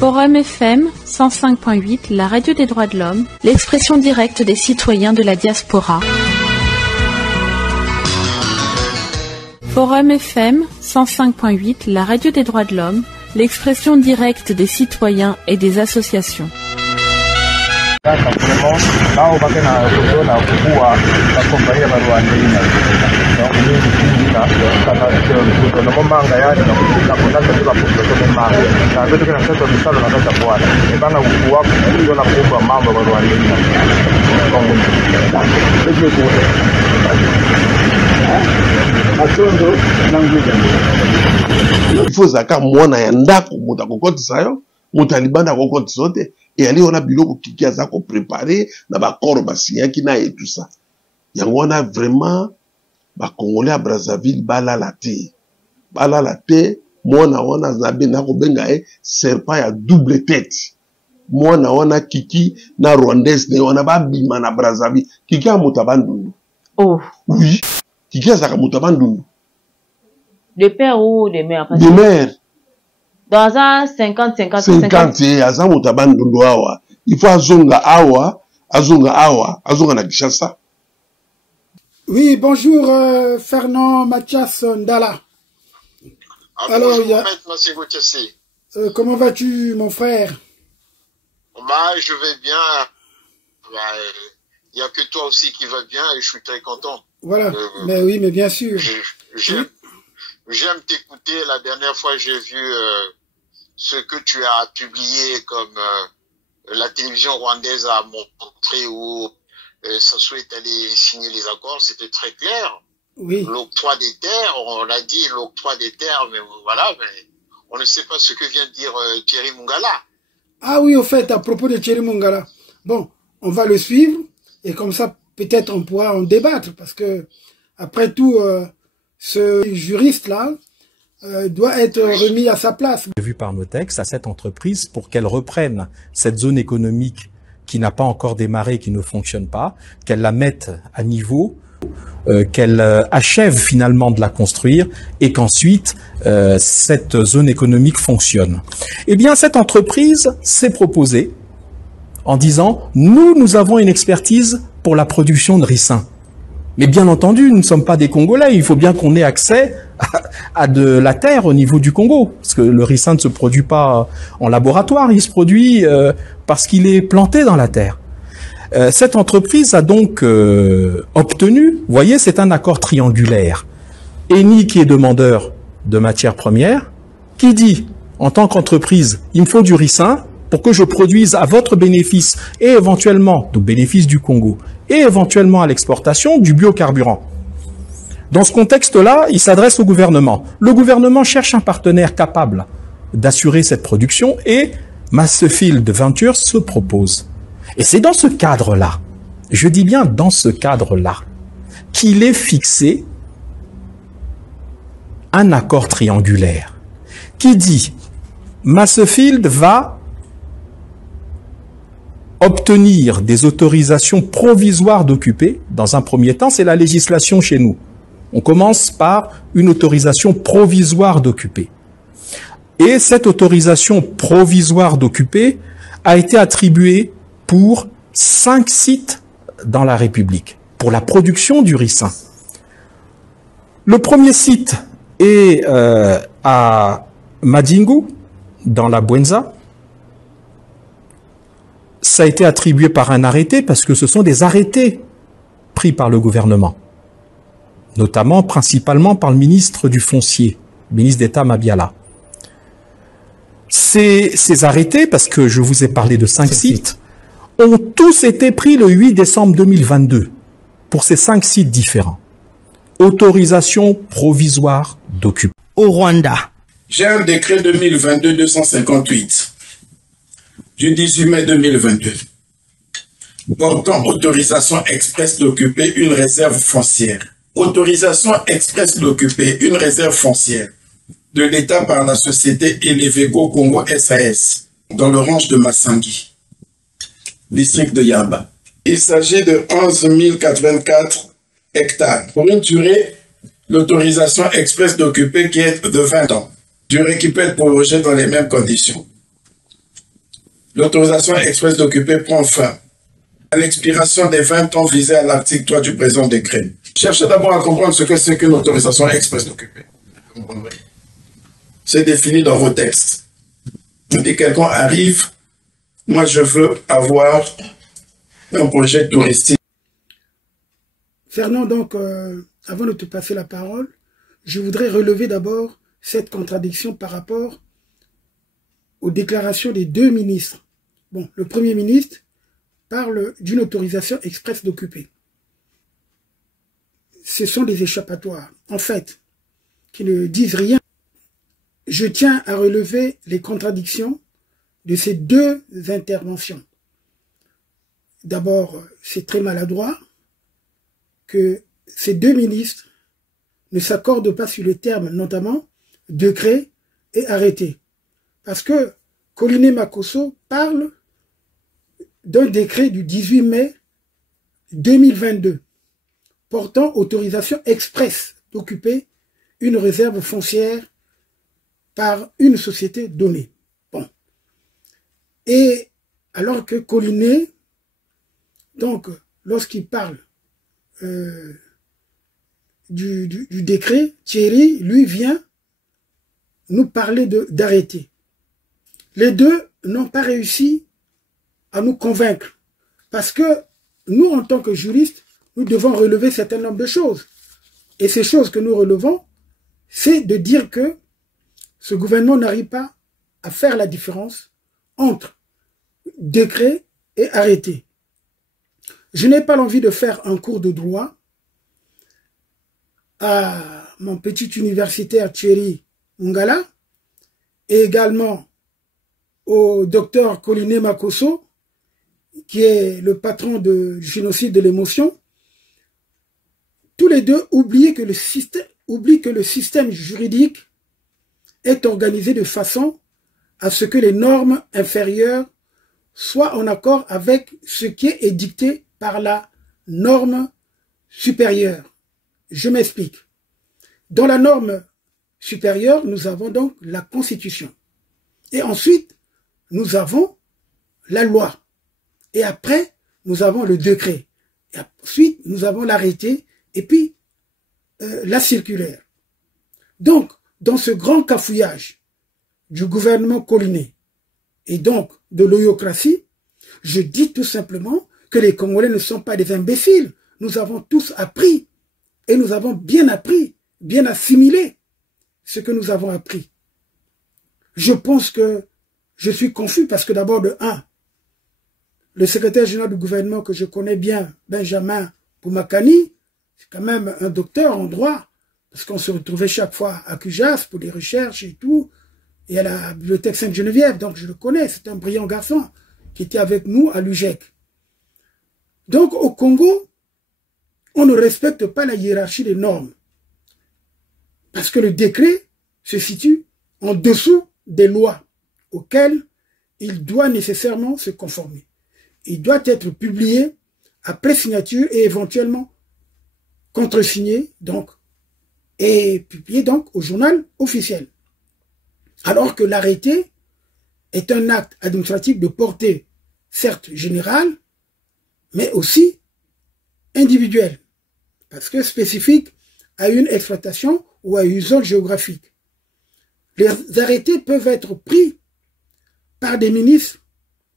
Forum FM 105.8, la radio des droits de l'homme, l'expression directe des citoyens de la diaspora. Forum FM 105.8, la radio des droits de l'homme, l'expression directe des citoyens et des associations. Il faut zaka mwana ya ndako muta kokotisa yo muta libanda kokotisa te et ali on a biloko kiki azako préparer na ba corps basinyaki na et tout ça yango on a vraiment ba congolais à Brazzaville balala te mwana wana zabe na ko benga serpent ya double tête mwana wana kiki na rwandaise ne on a ba bima na Brazzaville kiki a muta bandundu. Oh oui kiki azaka muta bandundu. De père ou de mère? De mère. Dans un 50-50. 50 aza mutabandundu awa. Il faut azonga na Kinshasa. Oui, bonjour Fernand Mathias Ndala. Alors, comment vas-tu mon frère? Bah, je vais bien. Il n'y a que toi aussi qui va bien et je suis très content. Voilà, mais oui, mais bien sûr. J'aime t'écouter. La dernière fois, j'ai vu ce que tu as publié comme la télévision rwandaise a montré où Sassou est allé signer les accords. C'était très clair. Oui. L'octroi des terres, on l'a dit, l'octroi des terres, mais voilà, mais on ne sait pas ce que vient de dire Thierry Mungala. Ah oui, au fait, à propos de Thierry Mungala, bon, on va le suivre et comme ça, peut-être on pourra en débattre parce que, après tout, ce juriste-là doit être remis à sa place. Vu par nos textes à cette entreprise pour qu'elle reprenne cette zone économique qui n'a pas encore démarré, qui ne fonctionne pas, qu'elle la mette à niveau, qu'elle achève finalement de la construire et qu'ensuite cette zone économique fonctionne. Eh bien, cette entreprise s'est proposée en disant « Nous avons une expertise pour la production de ricin ». Mais bien entendu, nous ne sommes pas des Congolais. Il faut bien qu'on ait accès à de la terre au niveau du Congo. Parce que le ricin ne se produit pas en laboratoire, il se produit parce qu'il est planté dans la terre. Cette entreprise a donc obtenu, vous voyez, c'est un accord triangulaire. Eni qui est demandeur de matières premières, qui dit, en tant qu'entreprise, il me faut du ricin pour que je produise à votre bénéfice et éventuellement, au bénéfice du Congo, et éventuellement à l'exportation du biocarburant. Dans ce contexte-là, il s'adresse au gouvernement. Le gouvernement cherche un partenaire capable d'assurer cette production et Masefield Ventures se propose. Et c'est dans ce cadre-là, je dis bien dans ce cadre-là, qu'il est fixé un accord triangulaire qui dit Masefield va obtenir des autorisations provisoires d'occuper. Dans un premier temps, c'est la législation chez nous. On commence par une autorisation provisoire d'occuper. Et cette autorisation provisoire d'occuper a été attribuée pour 5 sites dans la République, pour la production du ricin. Le premier site est à Madingu, dans la Bwenza. Ça a été attribué par un arrêté parce que ce sont des arrêtés pris par le gouvernement, notamment, principalement par le ministre du Foncier, ministre d'État Mabiala. Ces arrêtés, parce que je vous ai parlé de 5 sites, ont tous été pris le 8 décembre 2022 pour ces 5 sites différents. Autorisation provisoire d'occupation. Au Rwanda. J'ai un décret 2022-258 du 18 mai 2022 portant autorisation express d'occuper une réserve foncière. Autorisation express d'occuper une réserve foncière de l'État par la société Elevego Congo SAS dans le range de Massangi, district de Yamba. Il s'agit de 11 084 hectares pour une durée, l'autorisation express d'occuper qui est de 20 ans. Durée qui peut être prolongée dans les mêmes conditions. L'autorisation express d'occuper prend fin à l'expiration des 20 ans visés à l'article 3 du présent décret. Cherchez d'abord à comprendre ce que c'est qu'une autorisation express d'occuper. C'est défini dans vos textes. Dès que quelqu'un arrive, moi je veux avoir un projet touristique. Fernand, donc, avant de te passer la parole, je voudrais relever d'abord cette contradiction par rapport aux déclarations des deux ministres. Bon, le Premier ministre parle d'une autorisation express d'occuper. Ce sont des échappatoires, en fait, qui ne disent rien. Je tiens à relever les contradictions de ces deux interventions. D'abord, c'est très maladroit que ces deux ministres ne s'accordent pas sur les termes, notamment décret et arrêté. Parce que Colline Makosso parle d'un décret du 18 mai 2022 portant autorisation express d'occuper une réserve foncière par une société donnée. Bon. Et alors que Colline, donc, lorsqu'il parle du décret, Thierry, lui, vient nous parler d'arrêté. Les deux n'ont pas réussi à nous convaincre. Parce que nous, en tant que juristes, nous devons relever un certain nombre de choses. Et ces choses que nous relevons, c'est de dire que ce gouvernement n'arrive pas à faire la différence entre décret et arrêté. Je n'ai pas l'envie de faire un cours de droit à mon petit universitaire Thierry Mungala et également au docteur Colline Makosso, qui est le patron du génocide de l'émotion. Tous les deux oublient que le système juridique est organisé de façon à ce que les normes inférieures soient en accord avec ce qui est édicté par la norme supérieure. Je m'explique. Dans la norme supérieure, nous avons donc la Constitution. Et ensuite, nous avons la loi. Et après, nous avons le décret. Et ensuite, nous avons l'arrêté et puis la circulaire. Donc, dans ce grand cafouillage du gouvernement Colline et donc de l'oyocratie, je dis tout simplement que les Congolais ne sont pas des imbéciles. Nous avons tous appris et nous avons bien appris, bien assimilé ce que nous avons appris. Je pense que je suis confus parce que d'abord de un, le secrétaire général du gouvernement que je connais bien, Benjamin Poumakani, c'est quand même un docteur en droit, parce qu'on se retrouvait chaque fois à Cujas pour des recherches et tout, et à la bibliothèque Sainte-Geneviève, donc je le connais, c'est un brillant garçon qui était avec nous à l'UGEC. Donc au Congo, on ne respecte pas la hiérarchie des normes, parce que le décret se situe en dessous des lois auxquelles il doit nécessairement se conformer. Il doit être publié après signature et éventuellement contresigné, donc, et publié donc au journal officiel. Alors que l'arrêté est un acte administratif de portée, certes générale, mais aussi individuelle, parce que spécifique à une exploitation ou à une zone géographique. Les arrêtés peuvent être pris par des ministres,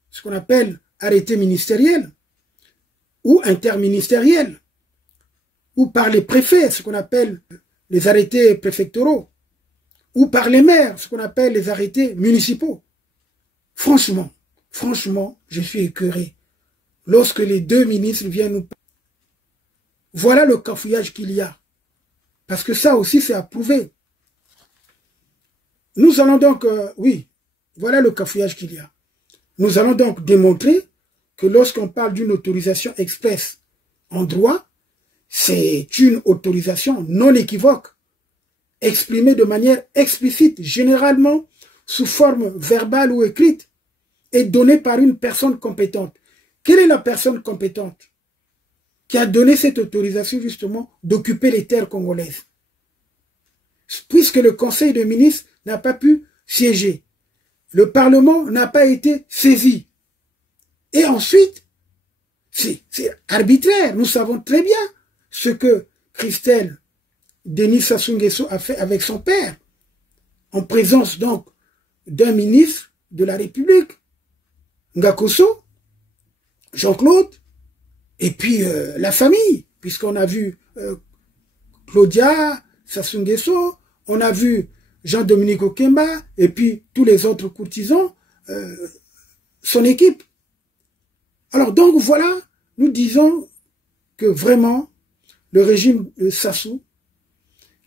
ce qu'on appelle arrêtés ministériels ou interministériels, ou par les préfets, ce qu'on appelle les arrêtés préfectoraux, ou par les maires, ce qu'on appelle les arrêtés municipaux. Franchement, je suis écœuré. Lorsque les deux ministres viennent nous parler, voilà le cafouillage qu'il y a. Parce que ça aussi, c'est à prouver. Nous allons donc, oui, voilà le cafouillage qu'il y a. Nous allons donc démontrer que lorsqu'on parle d'une autorisation express en droit, c'est une autorisation non équivoque, exprimée de manière explicite, généralement sous forme verbale ou écrite, et donnée par une personne compétente. Quelle est la personne compétente qui a donné cette autorisation justement d'occuper les terres congolaises? Puisque le Conseil des ministres n'a pas pu siéger. le Parlement n'a pas été saisi. Et ensuite, c'est arbitraire. Nous savons très bien ce que Christelle Denis Sassou Nguesso a fait avec son père, en présence donc d'un ministre de la République, Ngakoso, Jean-Claude, et puis la famille, puisqu'on a vu Claudia Sassou Nguesso, on a vu Jean-Dominique Okemba, et puis tous les autres courtisans, son équipe. Alors donc voilà, nous disons que vraiment, le régime de Sassou,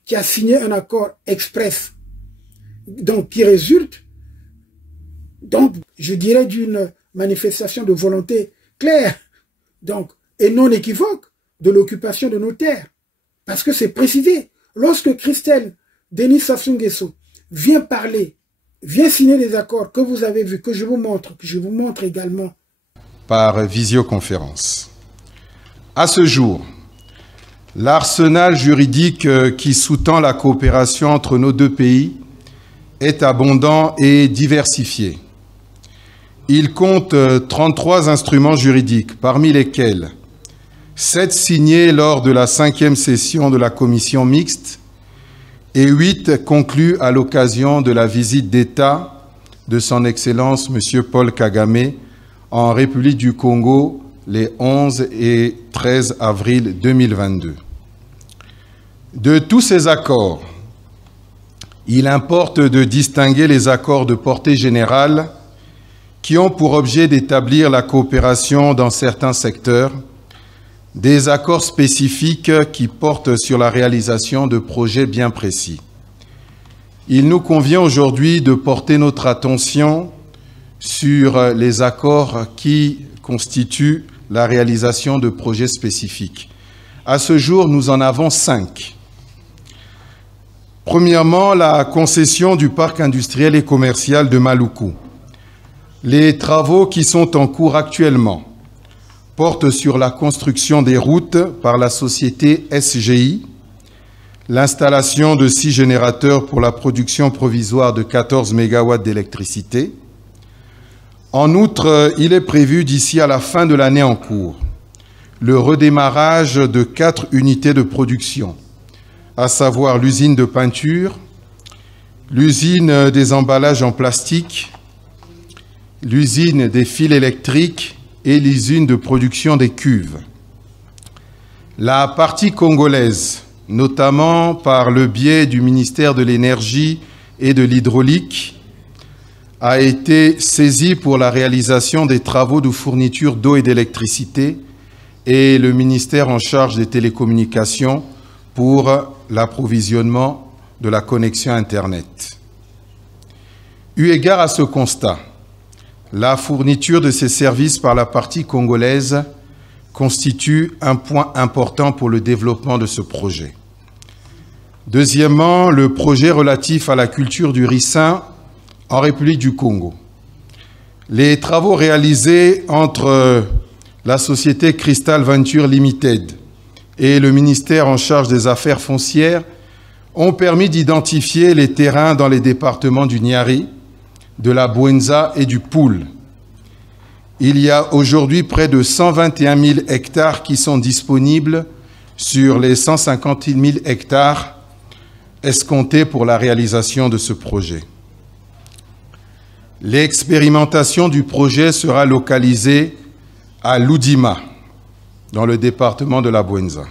qui a signé un accord express, donc qui résulte, donc je dirais d'une manifestation de volonté claire, donc et non équivoque, de l'occupation de nos terres. Parce que c'est précisé, lorsque Christelle Denis Sassou Nguesso vient parler, vient signer les accords que vous avez vus, que je vous montre également. Par visioconférence. À ce jour, l'arsenal juridique qui sous-tend la coopération entre nos deux pays est abondant et diversifié. Il compte 33 instruments juridiques, parmi lesquels 7 signés lors de la 5e session de la commission mixte et 8 conclus à l'occasion de la visite d'État de son Excellence M. Paul Kagame en République du Congo les 11 et 13 avril 2022. De tous ces accords, il importe de distinguer les accords de portée générale qui ont pour objet d'établir la coopération dans certains secteurs, des accords spécifiques qui portent sur la réalisation de projets bien précis. Il nous convient aujourd'hui de porter notre attention sur les accords qui constituent la réalisation de projets spécifiques. À ce jour, nous en avons 5. Premièrement, la concession du parc industriel et commercial de Maluku. Les travaux qui sont en cours actuellement portent sur la construction des routes par la société SGI, l'installation de 6 générateurs pour la production provisoire de 14 MW d'électricité. En outre, il est prévu d'ici à la fin de l'année en cours le redémarrage de 4 unités de production, à savoir l'usine de peinture, l'usine des emballages en plastique, l'usine des fils électriques et l'usine de production des cuves. La partie congolaise, notamment par le biais du ministère de l'Énergie et de l'Hydraulique, a été saisie pour la réalisation des travaux de fourniture d'eau et d'électricité et le ministère en charge des télécommunications pour l'approvisionnement de la connexion Internet. Eu égard à ce constat, la fourniture de ces services par la partie congolaise constitue un point important pour le développement de ce projet. Deuxièmement, le projet relatif à la culture du ricin en République du Congo. Les travaux réalisés entre la société Crystal Venture Limited et le ministère en charge des affaires foncières ont permis d'identifier les terrains dans les départements du Niari, de la Bouenza et du Poul. Il y a aujourd'hui près de 121 000 hectares qui sont disponibles sur les 150 000 hectares escomptés pour la réalisation de ce projet. L'expérimentation du projet sera localisée à Loudima, dans le département de la Bouenza.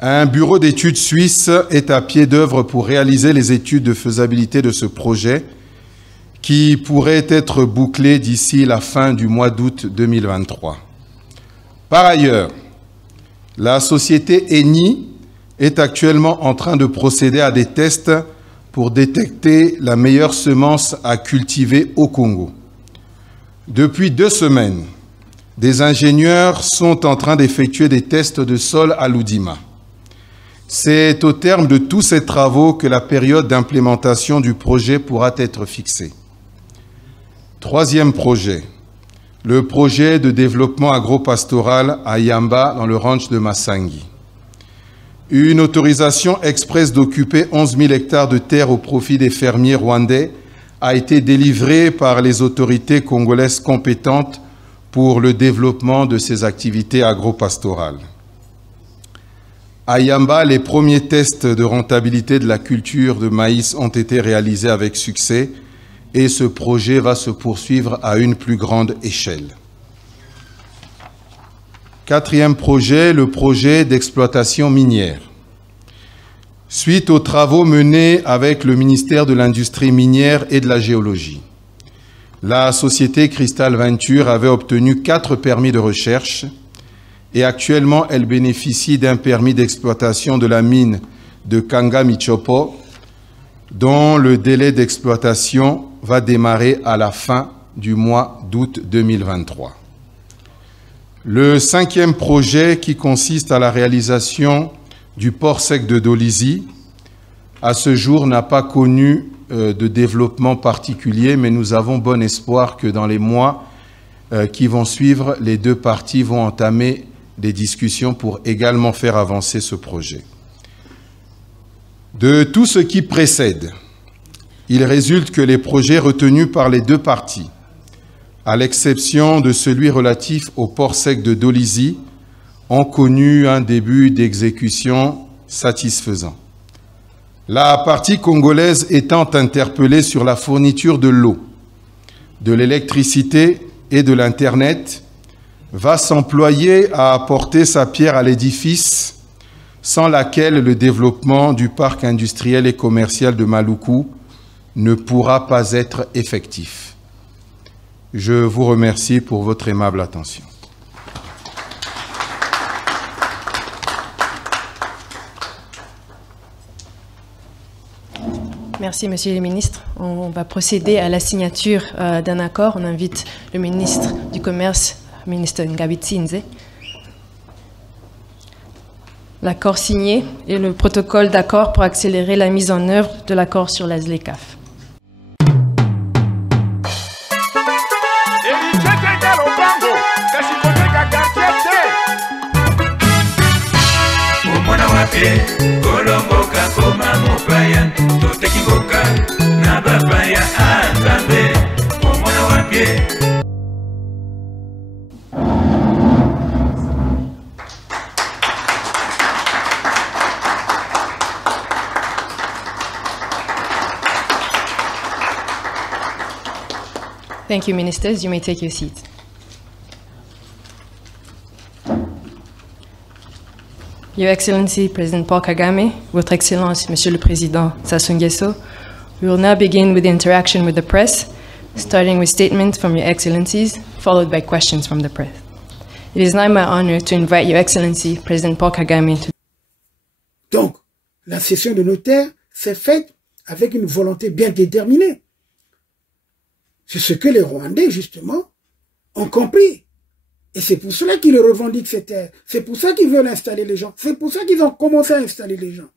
Un bureau d'études suisse est à pied d'œuvre pour réaliser les études de faisabilité de ce projet qui pourrait être bouclé d'ici la fin du mois d'août 2023. Par ailleurs, la société Eni est actuellement en train de procéder à des tests pour détecter la meilleure semence à cultiver au Congo. Depuis 2 semaines, des ingénieurs sont en train d'effectuer des tests de sol à Loudima. C'est au terme de tous ces travaux que la période d'implémentation du projet pourra être fixée. Troisième projet, le projet de développement agropastoral à Yamba dans le ranch de Massangi. Une autorisation express d'occuper 11 000 hectares de terre au profit des fermiers rwandais a été délivré par les autorités congolaises compétentes pour le développement de ces activités agro-pastorales. À Yamba, les premiers tests de rentabilité de la culture de maïs ont été réalisés avec succès et ce projet va se poursuivre à une plus grande échelle. Quatrième projet, le projet d'exploitation minière. Suite aux travaux menés avec le ministère de l'Industrie minière et de la Géologie, la société Cristal Venture avait obtenu 4 permis de recherche et actuellement elle bénéficie d'un permis d'exploitation de la mine de Kanga Michopo dont le délai d'exploitation va démarrer à la fin du mois d'août 2023. Le 5e projet qui consiste à la réalisation du port sec de Dolisie, à ce jour, n'a pas connu de développement particulier, mais nous avons bon espoir que dans les mois qui vont suivre, les 2 parties vont entamer des discussions pour également faire avancer ce projet. De tout ce qui précède, il résulte que les projets retenus par les 2 parties, à l'exception de celui relatif au port sec de Dolisie, ont connu un début d'exécution satisfaisant. La partie congolaise étant interpellée sur la fourniture de l'eau, de l'électricité et de l'Internet, va s'employer à apporter sa pierre à l'édifice, sans laquelle le développement du parc industriel et commercial de Maluku ne pourra pas être effectif. Je vous remercie pour votre aimable attention. Merci, Monsieur le ministre. On va procéder à la signature d'un accord. On invite le ministre du Commerce, ministre Ngabitsinze. L'accord signé et le protocole d'accord pour accélérer la mise en œuvre de l'accord sur la ZLECAf. Thank you, ministers. You may take your seats. Your Excellency, President Paul Kagame, Votre Excellence, Monsieur le Président Sassou Nguesso, we will now begin with the interaction with the press, starting with statements from Your Excellencies, followed by questions from the press. It is now my honor to invite Your Excellency, President Paul Kagame to... Donc, la session de notaire s'est faite avec une volonté bien déterminée. C'est ce que les Rwandais, justement, ont compris. Et c'est pour cela qu'ils revendiquent ces terres. C'est pour ça qu'ils veulent installer les gens. C'est pour ça qu'ils ont commencé à installer les gens.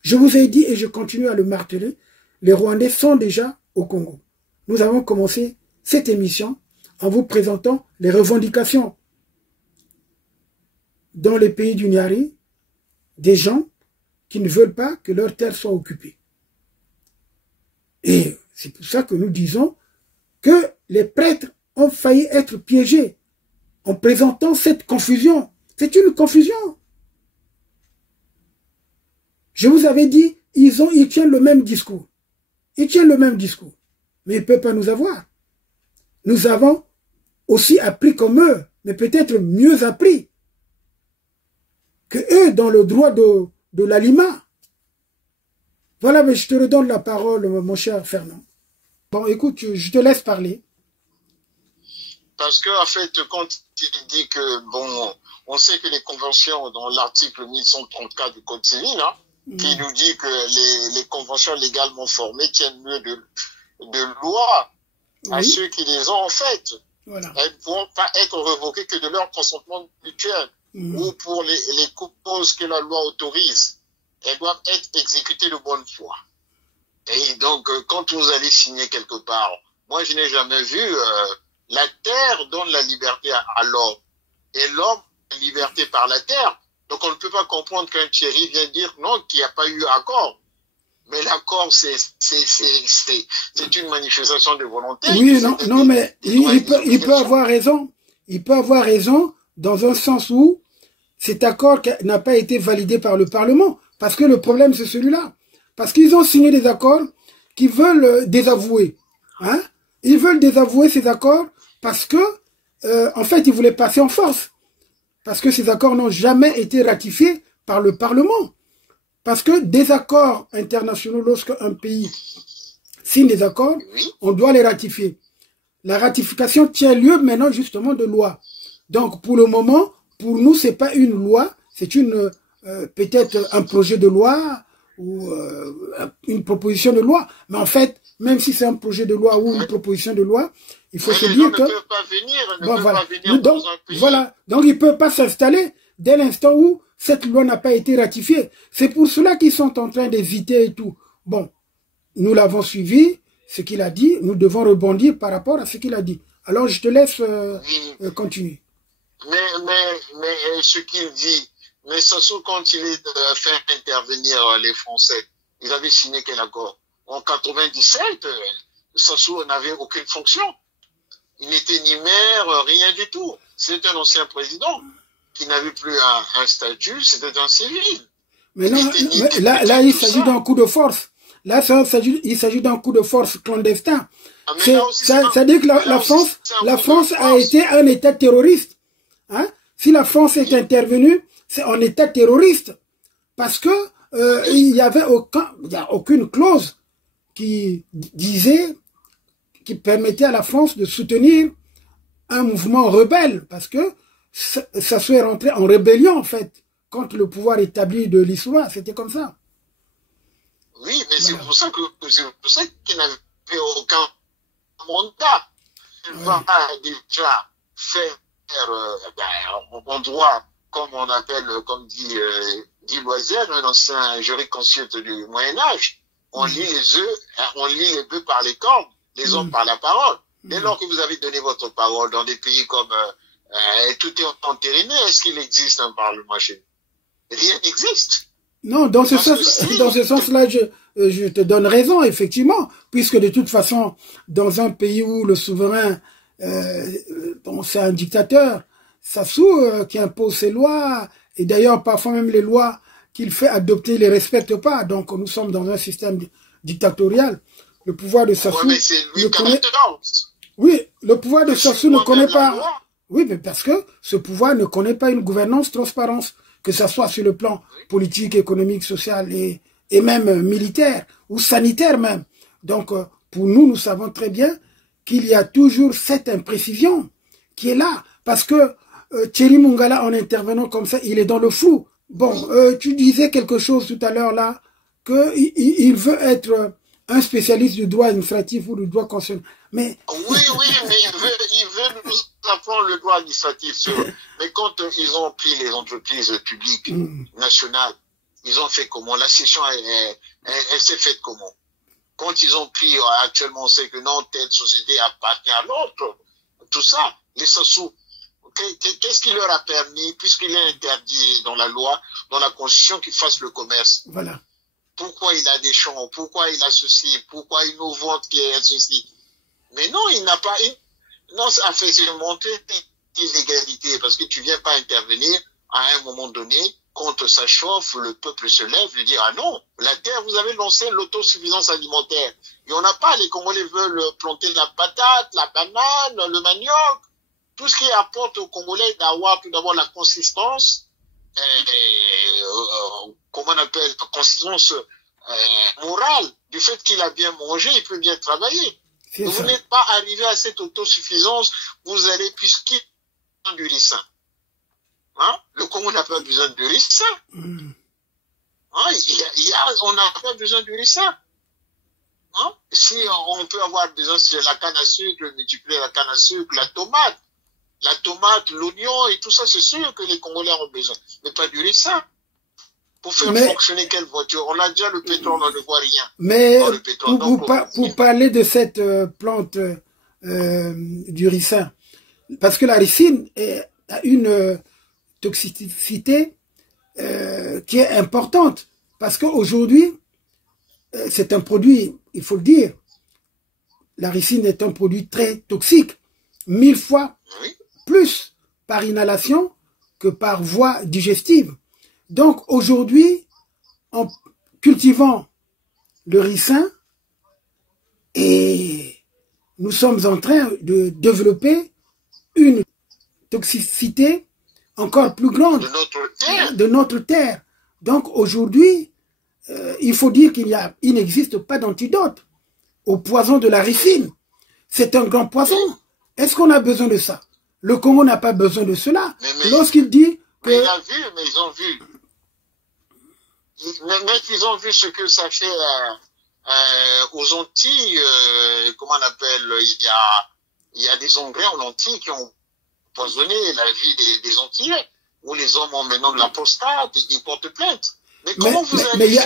Je vous ai dit, et je continue à le marteler, les Rwandais sont déjà au Congo. Nous avons commencé cette émission en vous présentant les revendications dans les pays du Nyari des gens qui ne veulent pas que leurs terres soient occupées. Et c'est pour ça que nous disons que les prêtres ont failli être piégés en présentant cette confusion. C'est une confusion. Je vous avais dit, ils tiennent le même discours. Ils tiennent le même discours. Mais ils ne peuvent pas nous avoir. Nous avons aussi appris comme eux, mais peut-être mieux appris que eux dans le droit de l'aliment. Voilà, mais je te redonne la parole, mon cher Fernand. Bon, écoute, je te laisse parler. Parce que, en fait, quand il dit que, bon, on sait que les conventions dans l'article 1134 du Code civil, hein, qui nous dit que les conventions légalement formées tiennent mieux de loi à ceux qui les ont faites. Voilà. Elles ne pourront pas être revoquées que de leur consentement mutuel ou pour les causes que la loi autorise. Elles doivent être exécutées de bonne foi. Et donc, quand vous allez signer quelque part, moi, je n'ai jamais vu la terre donne la liberté à l'homme et l'homme la liberté par la terre. Donc, on ne peut pas comprendre qu'un Thierry vienne dire non, qu'il n'y a pas eu accord. Mais l'accord, c'est une manifestation de volonté. Oui, non, mais il peut avoir raison. Il peut avoir raison dans un sens où cet accord n'a pas été validé par le Parlement. Parce que le problème, c'est celui-là. Parce qu'ils ont signé des accords qui veulent désavouer. Hein? Ils veulent désavouer ces accords parce que, en fait, ils voulaient passer en force. Parce que ces accords n'ont jamais été ratifiés par le Parlement. Parce que des accords internationaux, lorsque un pays signe des accords, on doit les ratifier. La ratification tient lieu maintenant justement de loi. Donc pour le moment, pour nous, c'est pas une loi, c'est une peut-être un projet de loi ou une proposition de loi. Mais en fait, même si c'est un projet de loi ou une proposition de loi, il faut se dire que... Donc il ne peut pas s'installer dès l'instant où cette loi n'a pas été ratifiée. C'est pour cela qu'ils sont en train d'hésiter et tout. Bon, nous l'avons suivi, ce qu'il a dit, nous devons rebondir par rapport à ce qu'il a dit. Alors je te laisse continuer. Mais ce qu'il dit, mais Sassou, quand il a fait intervenir les Français, ils avaient signé quel accord? En 97, Sassou n'avait aucune fonction. Il n'était ni maire, rien du tout. C'était un ancien président qui n'avait plus un statut, c'était un civil. Mais non, là, il s'agit d'un coup de force. Là, il s'agit d'un coup de force clandestin. Ça dit que la France a été un État terroriste. Hein? Si la France est intervenue, c'est un État terroriste. Parce que il n'y avait aucune clause qui disait, qui permettait à la France de soutenir un mouvement rebelle. Parce que ça soit rentré en rébellion, en fait, contre le pouvoir établi de l'histoire. C'était comme ça. Oui, mais c'est pour ça qu'il n'avait aucun mandat. Il va déjà faire en droit, comme on appelle, comme dit Loisel, un ancien jurisconsulte du Moyen-Âge. On lit les bœufs par les cornes, les hommes par la parole. Dès lors que vous avez donné votre parole dans des pays comme tout est entériné, est-ce qu'il existe un parlement chez nous? Rien n'existe. Non, dans ce sens-là, je te donne raison, effectivement, puisque de toute façon, dans un pays où le souverain, c'est un dictateur, Sassou qui impose ses lois, et d'ailleurs parfois même les lois qu'il fait adopter, il les respecte pas. Donc nous sommes dans un système dictatorial. Le pouvoir de Sassou le pouvoir de Sassou ne connaît pas. Oui, mais parce que ce pouvoir ne connaît pas une gouvernance transparence, que ce soit sur le plan politique, économique, social et même militaire ou sanitaire même. Donc pour nous, nous savons très bien qu'il y a toujours cette imprécision qui est là. Parce que Thierry Mungala, en intervenant comme ça, il est dans le flou. Bon, tu disais quelque chose tout à l'heure là, qu'il veut être un spécialiste du droit administratif ou du droit constitutionnel. Mais... Oui, mais il veut nous apprendre le droit administratif. Mais quand ils ont pris les entreprises publiques nationales, ils ont fait comment? La session, elle s'est faite comment? Quand ils ont pris, actuellement, on sait que non, telle société appartient à l'autre. Tout ça, les Sassou. Qu'est-ce qui leur a permis, puisqu'il est interdit dans la loi, dans la Constitution, qu'ils fassent le commerce? Voilà. Pourquoi il a des champs? Pourquoi il a ceci? Pourquoi il nous vante qu'il y a ceci? Mais non, il n'a pas... Non, ça fait monter l'illégalité, parce que tu viens pas intervenir à un moment donné, quand ça chauffe, le peuple se lève et dit, ah non, la terre, vous avez lancé l'autosuffisance alimentaire. Il n'y en a pas, les Congolais veulent planter la patate, la banane, le manioc, tout ce qui apporte aux Congolais d'avoir tout d'abord la consistance, comment on appelle, la consistance morale, du fait qu'il a bien mangé, il peut bien travailler. Vous n'êtes pas arrivé à cette autosuffisance, vous allez, puisqu'il y a du ricin. Hein? Le Congo n'a pas besoin de ricin. Hein? On n'a pas besoin du ricin. Hein? Si on peut avoir besoin de la canne à sucre, multiplier la canne à sucre, la tomate, l'oignon et tout ça, c'est sûr que les Congolais ont besoin. Mais pas du ricin. Pour faire fonctionner quelle voiture? On a déjà le pétrole, on ne voit rien. Mais pour parler de cette plante du ricin, parce que la ricine a une toxicité qui est importante. Parce qu'aujourd'hui, c'est un produit, il faut le dire, la ricine est un produit très toxique, 1000 fois plus par inhalation que par voie digestive. Donc aujourd'hui, en cultivant le ricin, et nous sommes en train de développer une toxicité encore plus grande de notre terre. Donc aujourd'hui, il faut dire qu'il n'existe pas d'antidote au poison de la ricine. C'est un grand poison. Est-ce qu'on a besoin de ça? Le Congo n'a pas besoin de cela. Lorsqu'il dit que... Mais ils ont vu. Ils ont vu ce que ça fait aux Antilles. Comment on appelle? Il y a des Anglais en Antilles qui ont poisonné la vie des Antillais, où les hommes ont maintenant de la prostate, ils portent plainte. Mais comment vous avez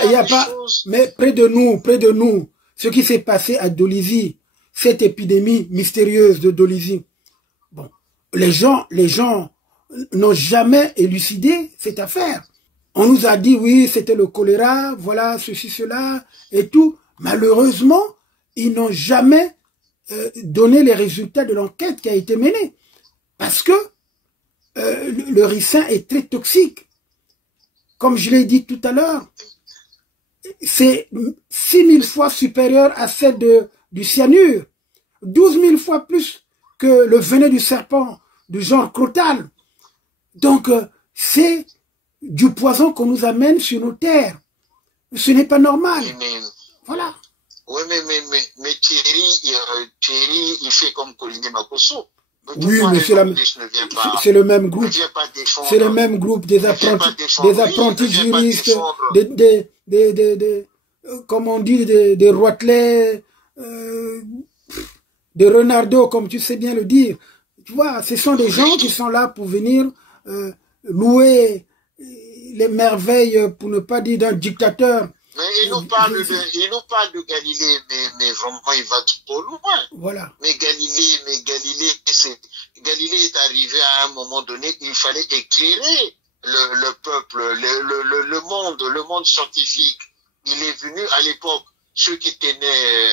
mais près de nous, ce qui s'est passé à Dolisie, cette épidémie mystérieuse de Dolisie, bon, les gens n'ont jamais élucidé cette affaire. On nous a dit, oui, c'était le choléra, voilà, ceci, cela, et tout. Malheureusement, ils n'ont jamais donné les résultats de l'enquête qui a été menée. Parce que le ricin est très toxique. Comme je l'ai dit tout à l'heure, c'est 6000 fois supérieur à celle du cyanure, 12 000 fois plus que le venin du serpent, du genre crotal. Donc, c'est du poison qu'on nous amène sur nos terres. Ce n'est pas normal. Voilà. Oui, mais Thierry, il fait comme Collinet Makosso. Oui, mais c'est le même groupe. C'est le même groupe des apprentis juristes, comme on dit, des roitelets, des renardeaux, comme tu sais bien le dire. Tu vois, ce sont des gens qui sont là pour venir louer les merveilles, pour ne pas dire d'un dictateur. Mais il nous parle de Galilée, mais vraiment il va trop loin. Voilà. Mais Galilée est arrivé à un moment donné, il fallait éclairer le peuple, le monde scientifique. Il est venu à l'époque, ceux qui tenaient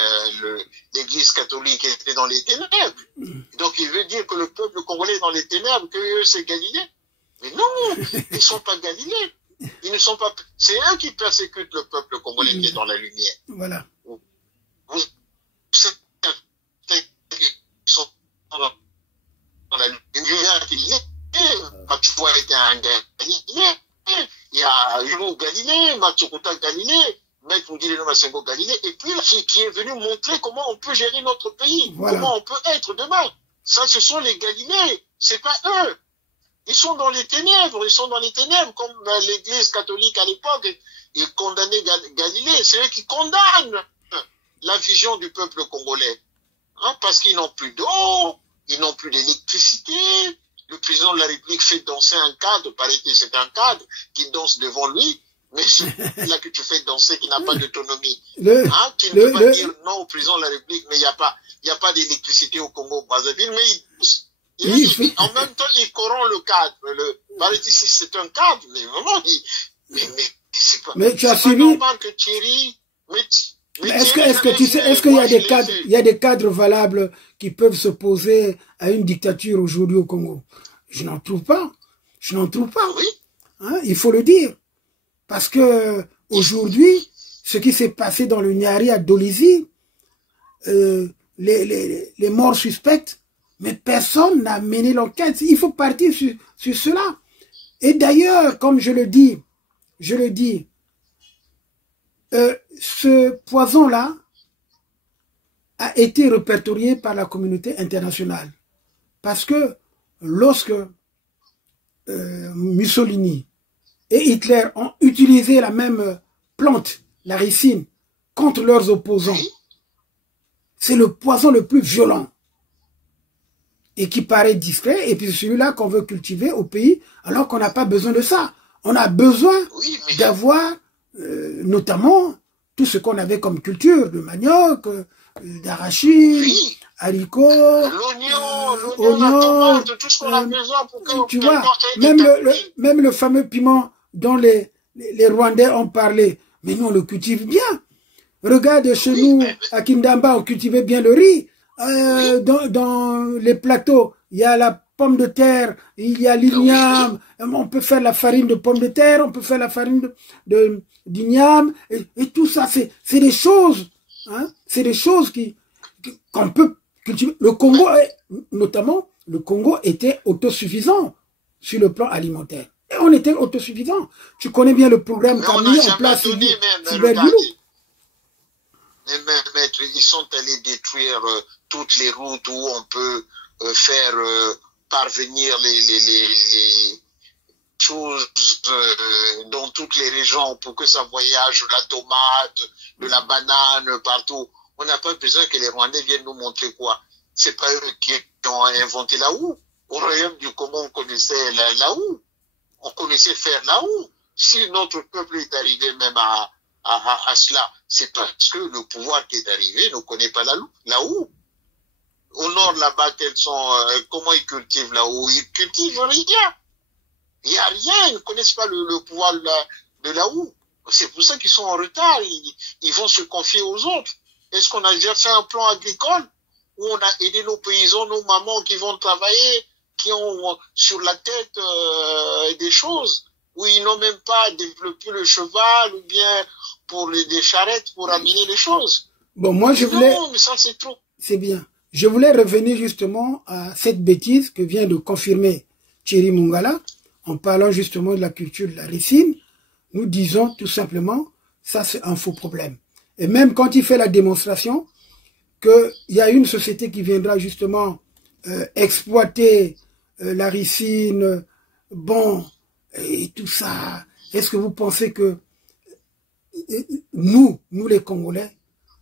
l'église catholique étaient dans les ténèbres. Donc il veut dire que le peuple congolais est dans les ténèbres, que c'est Galilée. Mais non, ils ne sont pas Galilées. Ils ne sont pas. C'est eux qui persécutent le peuple congolais qui est dans la lumière. Voilà. Ils sont dans la lumière. Mathieu était un Galilée. Il y a Hugo Galilée, Mathieu Kouta Galilée, Maître Moudile Masengo Galilée, et puis qui est venu montrer comment on peut gérer notre pays, voilà. Comment on peut être demain. Ça, ce sont les Galilées, c'est pas eux. Ils sont dans les ténèbres, comme l'église catholique à l'époque, ils condamnaient Galilée. C'est eux qui condamnent la vision du peuple congolais. Hein, parce qu'ils n'ont plus d'eau, ils n'ont plus d'électricité. Le président de la République fait danser un cadre, paraît-il, c'est un cadre qui danse devant lui, mais celui-là que tu fais danser qui n'a pas d'autonomie. Qui ne peut pas dire non au président de la République, mais il n'y a pas d'électricité au Congo-Brazzaville, mais en même temps, il corrompt le cadre. Paraît-il, si c'est un cadre, mais vraiment, c'est pas, tu as suivi... normal que Thierry... Est-ce qu'il y a des cadres valables qui peuvent s'opposer à une dictature aujourd'hui au Congo? Je n'en trouve pas. Oui. Hein, il faut le dire. Parce que aujourd'hui, ce qui s'est passé dans le Niari à Dolisie, les morts suspectes, mais personne n'a mené l'enquête. Il faut partir sur cela. Et d'ailleurs, comme je le dis, ce poison-là a été répertorié par la communauté internationale. Parce que lorsque Mussolini et Hitler ont utilisé la même plante, la ricine, contre leurs opposants, c'est le poison le plus violent et qui paraît discret, et puis celui-là qu'on veut cultiver au pays, alors qu'on n'a pas besoin de ça. On a besoin d'avoir notamment tout ce qu'on avait comme culture, de manioc, d'arachide, haricots, l'oignon, la tomate, tout ce qu'on a besoin pour que... Tu vois, même le fameux piment dont les Rwandais ont parlé, mais nous on le cultive bien. Regarde chez nous, à Kindamba, on cultivait bien le riz. Dans les plateaux, il y a la pomme de terre, il y a l'igname. On peut faire la farine de pomme de terre, on peut faire la farine d'igname. Et tout ça, c'est des choses. Hein, c'est des choses qu'on peut cultiver. Le Congo, notamment, le Congo était autosuffisant sur le plan alimentaire. Et on était autosuffisant. Tu connais bien le programme qu'a mis en place Hubert Boulou. Mais maître, ils sont allés détruire toutes les routes où on peut faire parvenir les choses dans toutes les régions pour que ça voyage, la tomate, de la banane, partout. On n'a pas besoin que les Rwandais viennent nous montrer quoi. C'est pas eux qui ont inventé la houe. Au royaume du Congo, on connaissait la houe. On connaissait faire la houe. Si notre peuple est arrivé même à cela, c'est parce que le pouvoir qui est arrivé ne connaît pas la houe. Au nord, là-bas, comment ils cultivent la houe? Ils cultivent rien. Il n'y a rien, ils ne connaissent pas le pouvoir de la houe. C'est pour ça qu'ils sont en retard, ils vont se confier aux autres. Est-ce qu'on a déjà fait un plan agricole où on a aidé nos paysans, nos mamans qui vont travailler, qui ont sur la tête des choses, où ils n'ont même pas développé le cheval ou bien pour des charrettes pour amener les choses? Bon, moi je voulais... Non, mais ça c'est trop. C'est bien. Je voulais revenir justement à cette bêtise que vient de confirmer Thierry Mungala, en parlant justement de la culture de la ricine. Nous disons tout simplement, ça c'est un faux problème. Et même quand il fait la démonstration, qu'il y a une société qui viendra justement exploiter la ricine, bon, et tout ça, est-ce que vous pensez que nous les Congolais,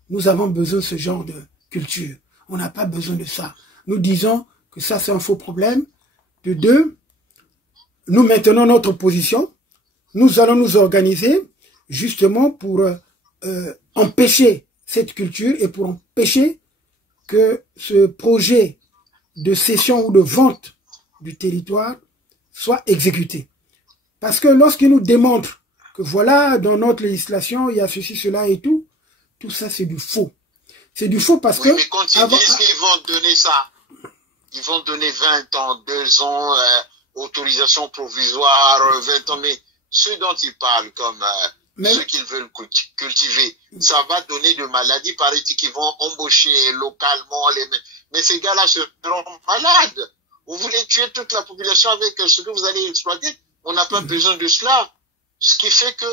nous avons besoin de ce genre de culture? On n'a pas besoin de ça. Nous disons que ça c'est un faux problème. De deux, nous maintenons notre position. Nous allons nous organiser justement pour empêcher cette culture et pour empêcher que ce projet de cession ou de vente du territoire soit exécuté. Parce que lorsqu'ils nous démontrent que voilà, dans notre législation, il y a ceci, cela et tout ça c'est du faux. C'est du faux parce que... Mais quand ils disent qu'ils vont donner ça, ils vont donner 20 ans, 2 ans, autorisation provisoire, 20 ans, mais ceux dont ils parlent comme ceux qu'ils veulent cultiver, ça va donner de maladies, paraît-il qu'ils vont embaucher localement mais ces gars-là seront malades. Vous voulez tuer toute la population avec ce que vous allez exploiter? On n'a pas besoin de cela. Ce qui fait que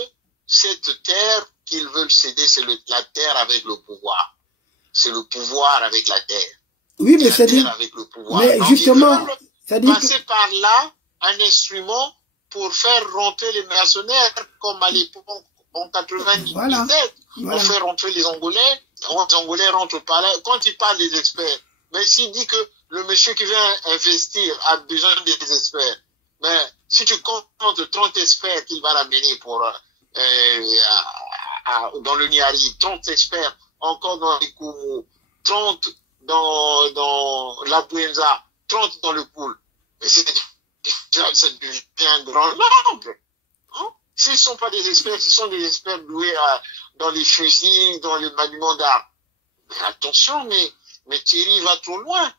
cette terre qu'ils veulent céder, c'est la terre avec le pouvoir. C'est le pouvoir avec la terre. Oui, mais c'est dit. Avec le pouvoir. Mais donc, justement, ça dit passer par là un instrument pour faire rentrer les mercenaires, comme à l'époque en 97. Voilà. On fait rentrer les Angolais. Les Angolais rentrent par là. Quand il parle des experts, mais s'il dit que le monsieur qui vient investir a besoin des experts, mais si tu comptes 30 experts qu'il va ramener pour dans le Niari, 30 experts encore dans les Koumou, 30 dans la Bouenza, 30 dans le Poul. Mais ça devient un grand nombre. Hein? S'ils ne sont pas des experts, s'ils sont des experts doués dans les fusils, dans les maniements d'armes. Mais attention, mais Thierry va trop loin.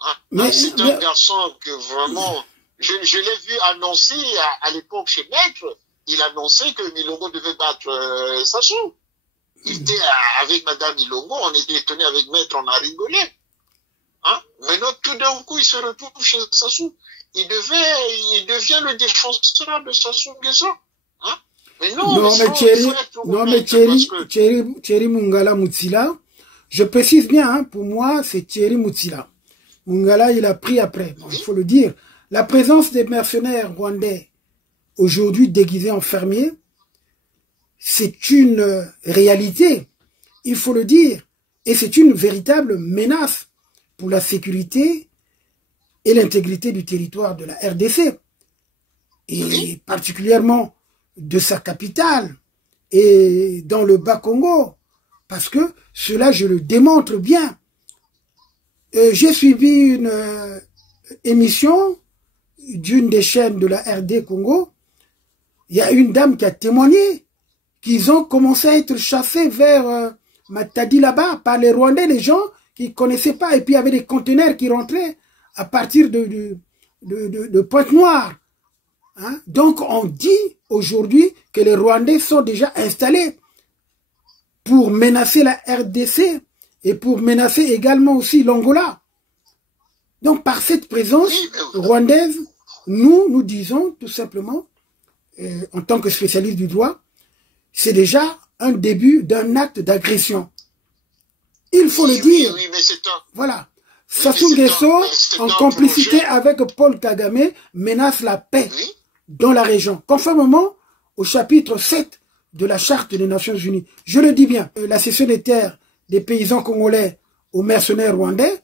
Hein? C'est un garçon que vraiment... Je l'ai vu annoncer à l'époque chez Maître, il annonçait que Milongo devait battre Sassou. Il était avec Madame Milongo, on était étonnés avec Maître, on a rigolé. Hein? Maintenant, tout d'un coup, il se retrouve chez Sassou. Il devient le défenseur de Sassou Nguesso. Hein? Mais non, Thierry Mungala Mutsila, je précise bien, hein, pour moi, c'est Thierry Mutsila. Mungala, il a pris après, bon, il faut le dire. La présence des mercenaires rwandais, aujourd'hui déguisés en fermiers, c'est une réalité, il faut le dire, et c'est une véritable menace pour la sécurité et l'intégrité du territoire de la RDC, et particulièrement de sa capitale, et dans le Bas-Congo, parce que cela, je le démontre bien. J'ai suivi une émission d'une des chaînes de la RD Congo. Il y a une dame qui a témoigné qu'ils ont commencé à être chassés vers Matadi là-bas, par les Rwandais, les gens qui ne connaissaient pas, et puis il y avait des conteneurs qui rentraient à partir de Pointe-Noire. Hein? Donc on dit aujourd'hui que les Rwandais sont déjà installés pour menacer la RDC et pour menacer également aussi l'Angola. Donc par cette présence rwandaise, nous disons tout simplement, en tant que spécialiste du droit, c'est déjà un début d'un acte d'agression. Il faut le dire. Oui, mais c'est un... Voilà. Sassou Nguesso, en complicité avec Paul Kagame, menace la paix dans la région, conformément au chapitre 7 de la Charte des Nations Unies. Je le dis bien, la cession des terres des paysans congolais aux mercenaires rwandais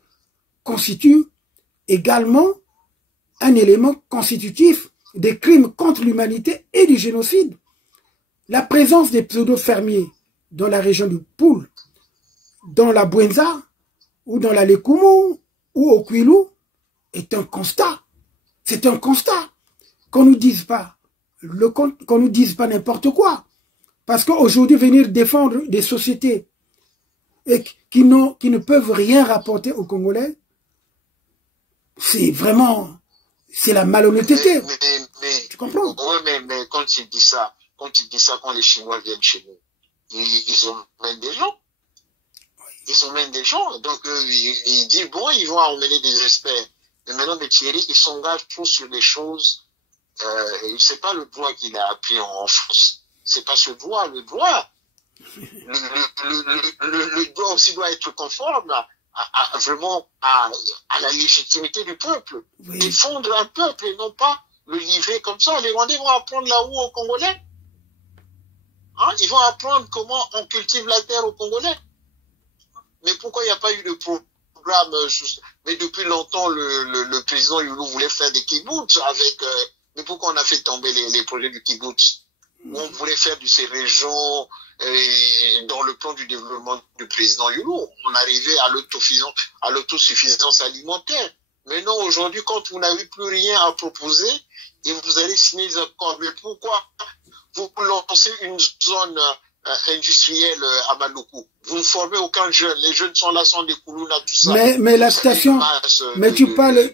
constitue également un élément constitutif des crimes contre l'humanité et du génocide. La présence des pseudo-fermiers dans la région du Poul, dans la Bwenza, ou dans la Lekumu, ou au Kwilu, est un constat. C'est un constat. Qu'on nous dise pas, qu'on nous dise pas n'importe quoi. Parce qu'aujourd'hui, venir défendre des sociétés qui ne peuvent rien rapporter aux Congolais, c'est vraiment, c'est la malhonnêteté. Tu comprends? Oui, mais quand tu dis ça, quand les Chinois viennent chez nous, ils emmènent des gens. Ils emmènent des gens. Donc, ils disent, bon, ils vont emmener des experts. Mais maintenant, Thierry, ils s'engagent tous sur des choses. C'est pas le droit qu'il a appris en France. C'est pas ce droit. Le droit, le droit aussi doit être conforme vraiment à la légitimité du peuple. Oui. Défendre un peuple et non pas le livrer comme ça. Les Rwandais vont apprendre là-haut aux Congolais. Hein? Ils vont apprendre comment on cultive la terre aux Congolais. Mais pourquoi il n'y a pas eu de programme mais depuis longtemps, le président Youlou voulait faire des kibbutz avec... mais pourquoi on a fait tomber les projets du kibbutz? On voulait faire de ces régions dans le plan du développement du président Youlou. On arrivait à l'autosuffisance alimentaire. Mais non, aujourd'hui, quand vous n'avez plus rien à proposer, et vous allez signer des accords. Mais pourquoi vous lancez une zone industrielle à Maluku? Vous ne formez aucun jeune. Les jeunes sont là, sont des Koulouna, tout ça. Mais la station... Mais tu parles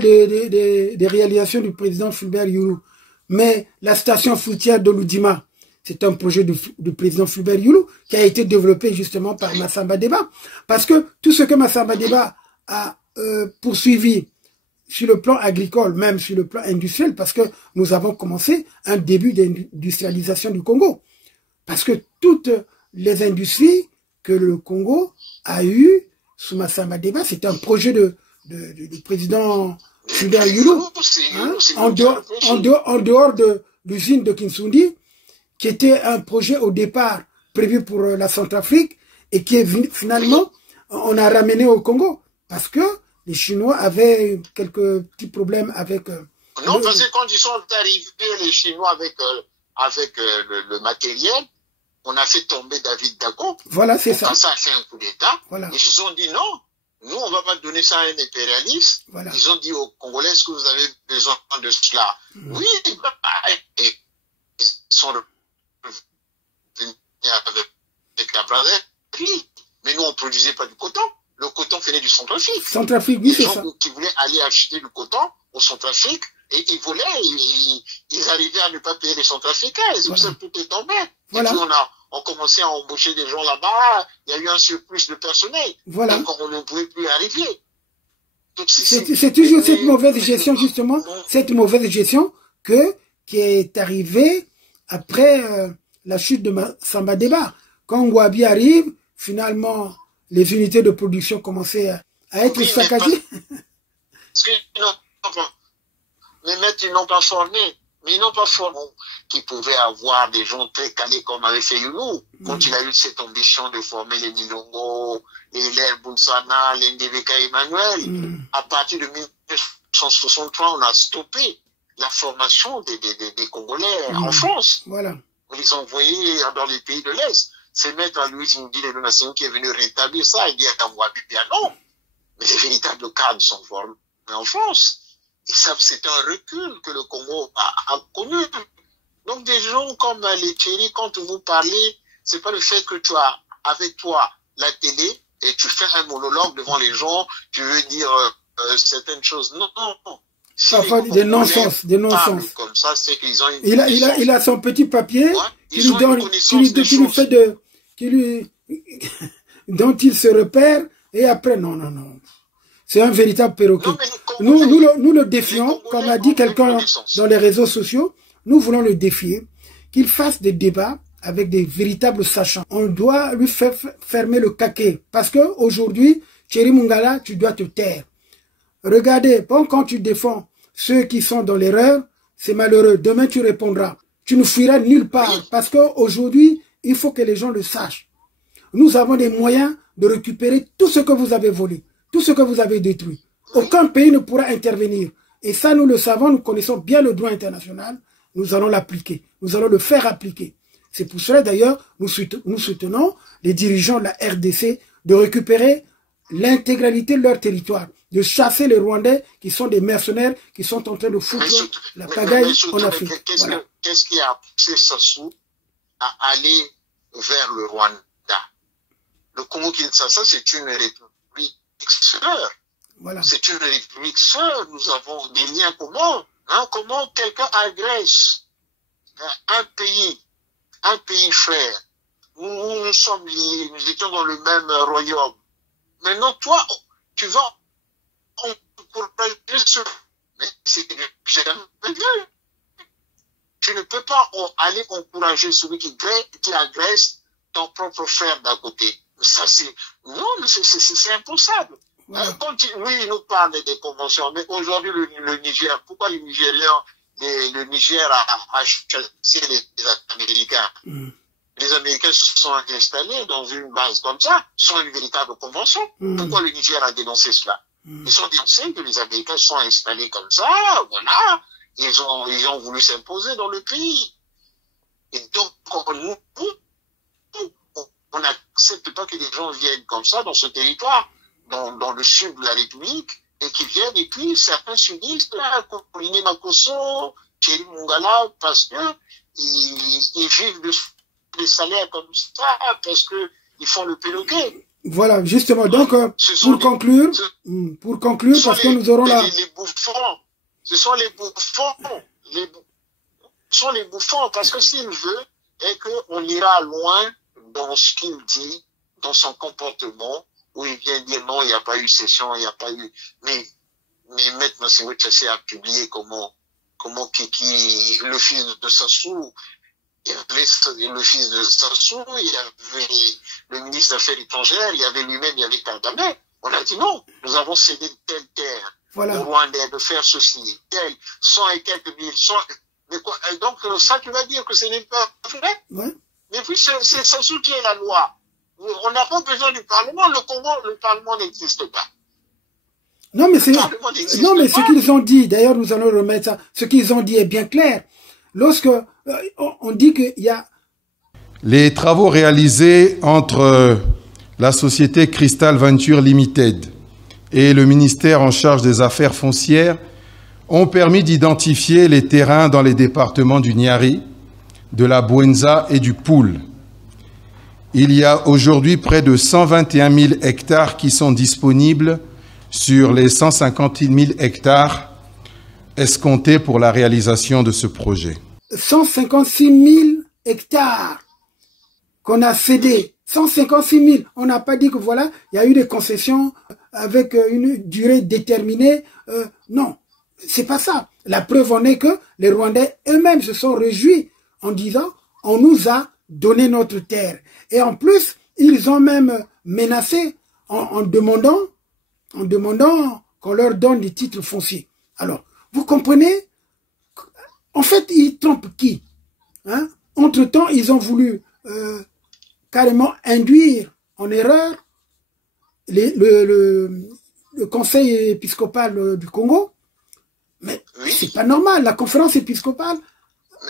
des réalisations du président Fulbert Youlou. Mais la station fruitière de Loudima, c'est un projet du président Fulbert Youlou qui a été développé justement par Massamba Deba. Parce que tout ce que Massamba Deba a poursuivi sur le plan agricole, même sur le plan industriel, parce que nous avons commencé un début d'industrialisation du Congo. Parce que toutes les industries que le Congo a eues sous Massamba Deba, c'est un projet du président Fulbert Youlou, hein, en dehors de l'usine de Kinsundi, qui était un projet au départ prévu pour la Centrafrique et qui est finalement, on a ramené au Congo, parce que les Chinois avaient quelques petits problèmes avec... non, parce que quand ils sont arrivés, les Chinois, avec le matériel, on a fait tomber David Dago. Voilà, c'est ça. Quand ça a fait un coup d'État, voilà. Ils se sont dit non, nous, on ne va pas donner ça à un impérialiste. Voilà. Ils ont dit aux Congolais, est-ce que vous avez besoin de cela? Oui, et ils sont venus avec la braderie. Mais nous, on ne produisait pas du coton. Le coton venait du Centrafrique. Centrafrique, oui, c'est ça. Les gens qui voulaient aller acheter du coton au Centrafrique, et ils voulaient, ils arrivaient à ne pas payer les Centrafricains. Et c'est pour ça que tout est tombé. Voilà. Et puis on commençait à embaucher des gens là-bas. Il y a eu un surplus de personnel. Voilà. Donc on ne pouvait plus arriver. C'est toujours cette mauvaise gestion, justement, cette mauvaise gestion qui est arrivée après la chute de Massamba Deba. Quand Ngouabi arrive, finalement, les unités de production commençaient à être saccagées. Parce qu'ils n'ont pas, ils n'ont pas formé. Mais ils n'ont pas formé qu'ils pouvaient avoir des gens très calés comme avait fait Youlou. Quand il a eu cette ambition de former les Milongo, les Lair Bounsana, les Ndebeka Emmanuel, à partir de 1963, on a stoppé la formation des Congolais en France. Voilà. On les envoyait dans les pays de l'Est. C'est maître Louis Ngui de Nation qui est venu rétablir ça et dire à Mouabi, bien non. Mais les véritables cadres sont formés en France. Et ça, c'est un recul que le Congo a connu. Donc, des gens comme les Thierry, quand vous parlez, c'est pas le fait que tu as avec toi la télé et tu fais un monologue devant les gens, tu veux dire certaines choses. Non, non, non. Si parfois des non-sens, des non-sens. Comme ça, c'est qu'ils ont une il a son petit papier, ouais, qui lui donne, dont il se repère, et après, non, non, non. C'est un véritable perroquet. Nous le défions, comme a dit quelqu'un dans les réseaux sociaux, nous voulons le défier, qu'il fasse des débats avec des véritables sachants. On doit lui faire fermer le caquet. Parce que aujourd'hui, Thierry Mungala, tu dois te taire. Regardez, bon, quand tu défends ceux qui sont dans l'erreur, c'est malheureux. Demain, tu répondras. Tu ne fuiras nulle part. Parce qu'aujourd'hui, il faut que les gens le sachent. Nous avons des moyens de récupérer tout ce que vous avez volé, tout ce que vous avez détruit. Aucun pays ne pourra intervenir. Et ça, nous le savons, nous connaissons bien le droit international. Nous allons l'appliquer. Nous allons le faire appliquer. C'est pour cela, d'ailleurs, nous soutenons les dirigeants de la RDC de récupérer l'intégralité de leur territoire, de chasser les Rwandais qui sont des mercenaires, qui sont en train de foutre la pagaille en Afrique. Qu'est-ce qui a poussé Sassou à aller vers le Rwanda? Le Congo-Kinshasa, c'est une république sœur. Voilà. C'est une république sœur. Nous avons des liens communs. Hein? Comment quelqu'un agresse un pays frère? Nous sommes liés, nous étions dans le même royaume. Maintenant, toi, tu vas encourager ce... Mais c'est jamais vu. Tu ne peux pas aller encourager celui qui agresse ton propre frère d'à côté. Ça, c'est... Non, c'est impensable. Ouais. Oui, il nous parle des conventions, mais aujourd'hui, le Niger, pourquoi les Nigériens, le Niger a chassé les Américains? Les Américains se sont installés dans une base comme ça, sans une véritable convention. Pourquoi le Niger a dénoncé cela? Ils ont dénoncé que les Américains sont installés comme ça, voilà. Ils ont voulu s'imposer dans le pays. Et donc, on n'accepte pas que les gens viennent comme ça dans ce territoire, dans le sud de la République, et qui viennent, et puis certains s'unissent, là, Pauline Makosso, Thierry Mungala, parce que ils vivent des salaires comme ça, parce que ils font le péloquet. Voilà, justement. Donc, pour conclure, parce que nous aurons là... Les bouffons. Ce sont les bouffons. Ce sont les bouffons, parce que s'il veut, et qu'on ira loin dans ce qu'il dit, dans son comportement, où il vient dire non, il n'y a pas eu session, il n'y a pas eu... Mais maintenant, c'est vrai que ça a publié comment Kiki, le fils de Sassou, il y avait le fils de Sassou, il y avait le ministre des Affaires étrangères, il y avait lui-même, il y avait Kagame. On a dit non, nous avons cédé telle terre au Rwandais de faire ceci, tel, 100 et quelques mille, 100... Mais quoi, donc ça, tu vas dire que ce n'est pas vrai? Ouais. Mais puis c'est Sassou qui est la loi. On n'a pas besoin du Parlement. Le Congo, le Parlement n'existe pas. Non, mais ce qu'ils ont dit, d'ailleurs, nous allons remettre ça. Ce qu'ils ont dit est bien clair. Lorsque on dit qu'il y a... Les travaux réalisés entre la société Crystal Venture Limited et le ministère en charge des affaires foncières ont permis d'identifier les terrains dans les départements du Niari, de la Bouenza et du Poul. Il y a aujourd'hui près de 121 000 hectares qui sont disponibles sur les 150 000 hectares escomptés pour la réalisation de ce projet. 156 000 hectares qu'on a cédés. 156 000. On n'a pas dit que voilà, il y a eu des concessions avec une durée déterminée. Non, c'est pas ça. La preuve en est que les Rwandais eux-mêmes se sont réjouis en disant on nous a donné notre terre. Et en plus, ils ont même menacé en demandant qu'on leur donne des titres fonciers. Alors, vous comprenez? En fait, ils trompent qui? Hein? Entre-temps, ils ont voulu carrément induire en erreur le conseil épiscopal du Congo. Mais c'est pas normal. La conférence épiscopale,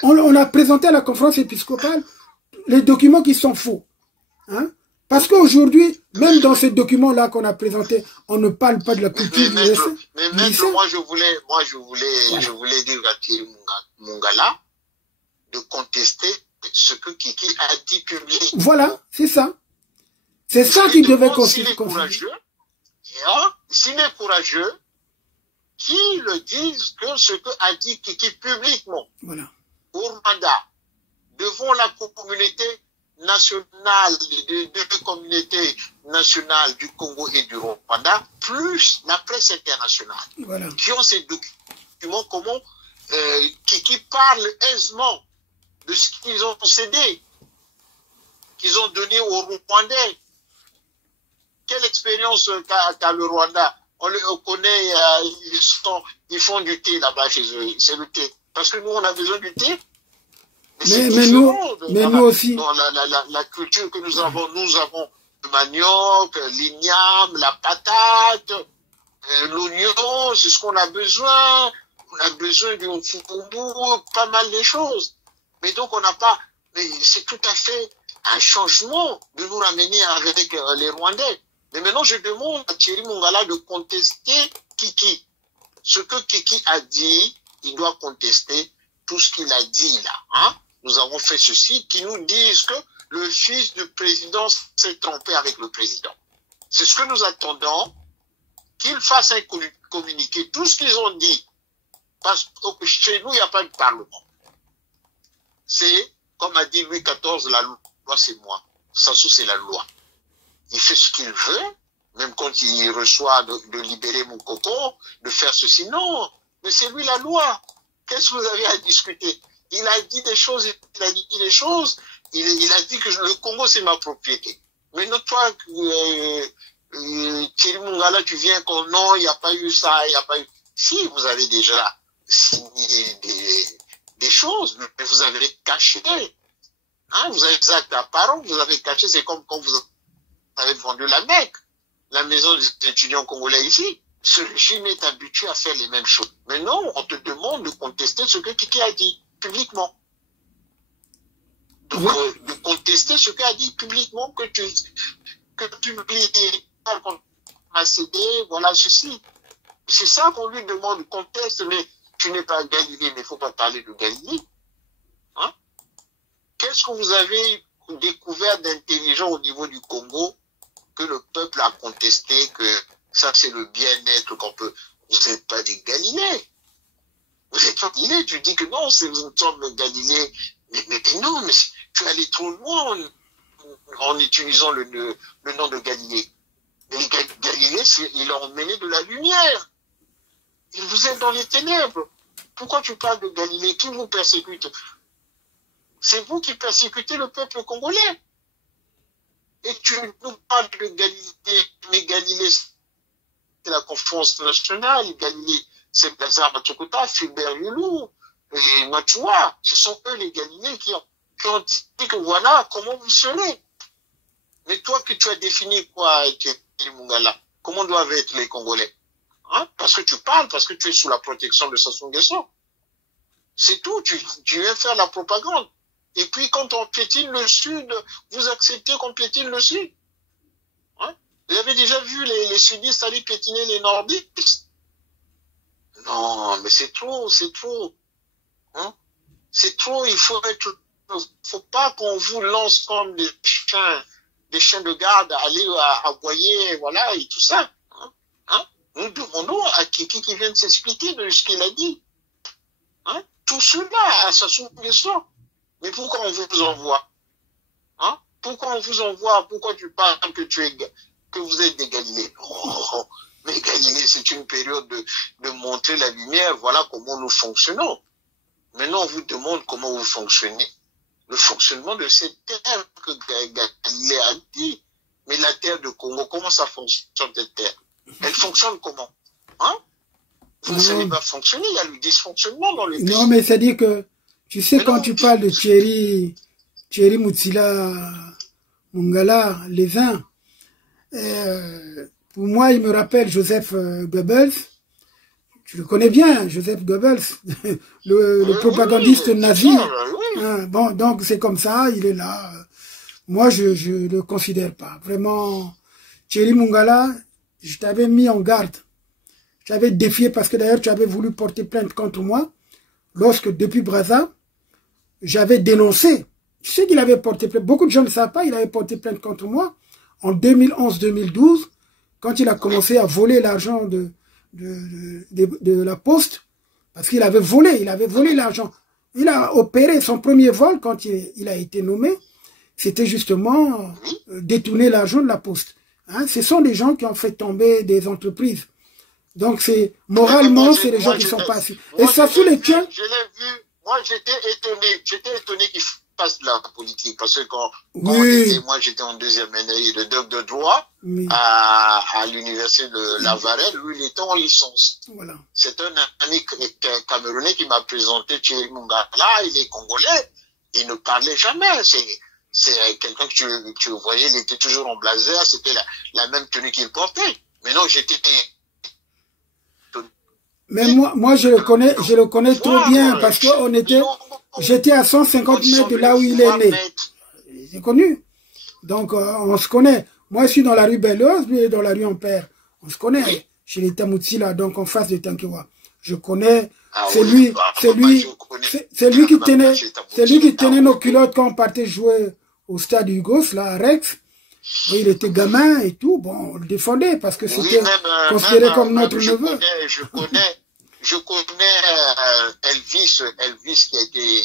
on a présenté à la conférence épiscopale les documents qui sont faux. Hein? Parce qu'aujourd'hui, même dans ces documents-là qu'on a présentés, on ne parle pas de la culture du maître, moi je voulais dire à Thierry Mungala de contester ce que Kiki a dit publiquement. Voilà, c'est ça. C'est ça qu'il devait S'il est courageux, qu'il le dise que ce que a dit Kiki publiquement. Voilà. Au Rwanda, devant la communauté nationale, les deux communautés nationales du Congo et du Rwanda, plus la presse internationale, voilà, qui ont ces documents, qui parlent aisément de ce qu'ils ont cédé, qu'ils ont donné aux Rwandais. Quelle expérience qu'a le Rwanda? On connaît, ils font du thé là-bas chez eux, c'est le thé. Parce que nous, on a besoin du thé. Mais nous aussi. Dans la culture que nous avons le manioc, l'igname, la patate, l'oignon, c'est ce qu'on a besoin. On a besoin du fumbu, pas mal de choses. Mais donc on n'a pas, mais c'est tout à fait un changement de nous ramener avec les Rwandais. Mais maintenant je demande à Thierry Mongala de contester Kiki. Ce que Kiki a dit, il doit contester tout ce qu'il a dit là. Hein? Nous avons fait ceci, qui nous disent que le fils du président s'est trompé avec le président. C'est ce que nous attendons, qu'ils fassent un communiqué. Tout ce qu'ils ont dit, parce que chez nous, il n'y a pas de parlement. C'est, comme a dit Louis XIV, la loi c'est moi. Sassou c'est la loi. Il fait ce qu'il veut, même quand il reçoit de libérer mon coco, de faire ceci. Non, mais c'est lui la loi. Qu'est-ce que vous avez à discuter? Il a dit des choses, il a dit que le Congo c'est ma propriété. Mais non, toi, Thierry Mongala, tu viens qu'on non, il n'y a pas eu ça, il n'y a pas eu... Si, vous avez déjà signé des choses, mais vous avez caché. Hein, vous avez des actes apparents, vous avez caché, c'est comme quand vous avez vendu la Mecque, la maison des étudiants congolais ici. Ce régime est habitué à faire les mêmes choses. Mais non, on te demande de contester ce que Kiki a dit publiquement. Donc, de contester ce qu'il a dit publiquement, que tu publies, qu'on a cédé, voilà ceci. C'est ça qu'on lui demande, conteste, mais tu n'es pas Galilée, mais il ne faut pas parler de Galilée. Hein? Qu'est-ce que vous avez découvert d'intelligent au niveau du Congo que le peuple a contesté, que ça c'est le bien-être qu'on peut... Vous n'êtes pas des Galilées. Vous êtes pas Galilée, tu dis que non, nous sommes Galilée. Mais non, mais tu es allé trop loin en utilisant le nom de Galilée. Mais les Galilées, ils ont mené de la lumière. Et vous êtes dans les ténèbres. Pourquoi tu parles de Galilée? Qui vous persécute? C'est vous qui persécutez le peuple congolais. Et tu nous parles de Galilée, mais Galilée, c'est la conférence nationale, Galilée, c'est Lazare Matokota, Fulbert Yulou, et Machoua. Ce sont eux les Galilées qui ont dit que voilà comment vous serez. Mais toi que tu as défini quoi, Thierry Mongala, comment doivent être les Congolais? Hein? Parce que tu parles, parce que tu es sous la protection de Sassou Nguesso. C'est tout, tu viens faire la propagande. Et puis quand on piétine le Sud, vous acceptez qu'on piétine le Sud. Hein? Vous avez déjà vu les Sudistes aller piétiner les Nordistes? Non, mais c'est trop, c'est trop. Hein? C'est trop, il faut pas qu'on vous lance comme des chiens de garde à aller aboyer, voilà, et tout ça. Hein? Nous demandons à Kiki qui vient de s'expliquer de ce qu'il a dit. Hein? Tout cela, à Sassou Nguesso. Mais pourquoi on vous envoie? Hein? Pourquoi on vous envoie? Pourquoi tu parles que vous êtes des Galilées? Oh, mais Galilée, c'est une période de montrer la lumière, voilà comment nous fonctionnons. Maintenant, on vous demande comment vous fonctionnez. Le fonctionnement de cette terre que Galilée a dit. Mais la terre de Congo, comment ça fonctionne cette terre? Elle fonctionne comment? Hein? Vous ne savez pas fonctionner, il y a le dysfonctionnement dans le pays. Non, mais c'est-à-dire que, tu sais, quand tu parles de Thierry Moutsila Mongala, les uns, pour moi, il me rappelle Joseph Goebbels. Tu le connais bien, Joseph Goebbels, le propagandiste nazi. Hein, bon, donc c'est comme ça, il est là. Moi, je le considère pas. Vraiment, Thierry Mongala, je t'avais mis en garde. Je t'avais défié parce que d'ailleurs, tu avais voulu porter plainte contre moi lorsque, depuis Brazza, j'avais dénoncé Je sais qu'il avait porté plainte, beaucoup de gens ne savent pas, il avait porté plainte contre moi en 2011-2012, quand il a commencé à voler l'argent de la Poste, parce qu'il avait volé l'argent. Il a opéré son premier vol quand il a été nommé, c'était justement détourner l'argent de la Poste. Hein, ce sont des gens qui ont fait tomber des entreprises. Donc, c'est moralement, c'est les gens qui sont pas assis. Et ça, sous les tiens. Je l'ai vu. Moi, j'étais étonné qu'il fasse de la politique. Parce que quand moi, j'étais en deuxième année de doc de droit à l'université de La Varenne. Lui, il était en licence. Voilà. C'est un ami camerounais qui m'a présenté Thierry Mungala. Il est congolais. Il ne parlait jamais. C'est quelqu'un que tu voyais, il était toujours en blazer. C'était la même tenue qu'il portait. Mais non, j'étais... Mais moi, je le connais trop bien parce que j'étais à 150 mètres de là où il est né. J'ai connu. Donc, on se connaît. Moi, je suis dans la rue Belleuse, lui, il est dans la rue Ampère. On se connaît. Chez les Tamouti, là, donc en face de Tankewa. Je connais. C'est lui qui tenait nos culottes quand on partait jouer au stade Hugos, là, à Rex. Il était gamin et tout, bon, on le défendait parce que c'était considéré comme notre neveu. Je connais Elvis qui était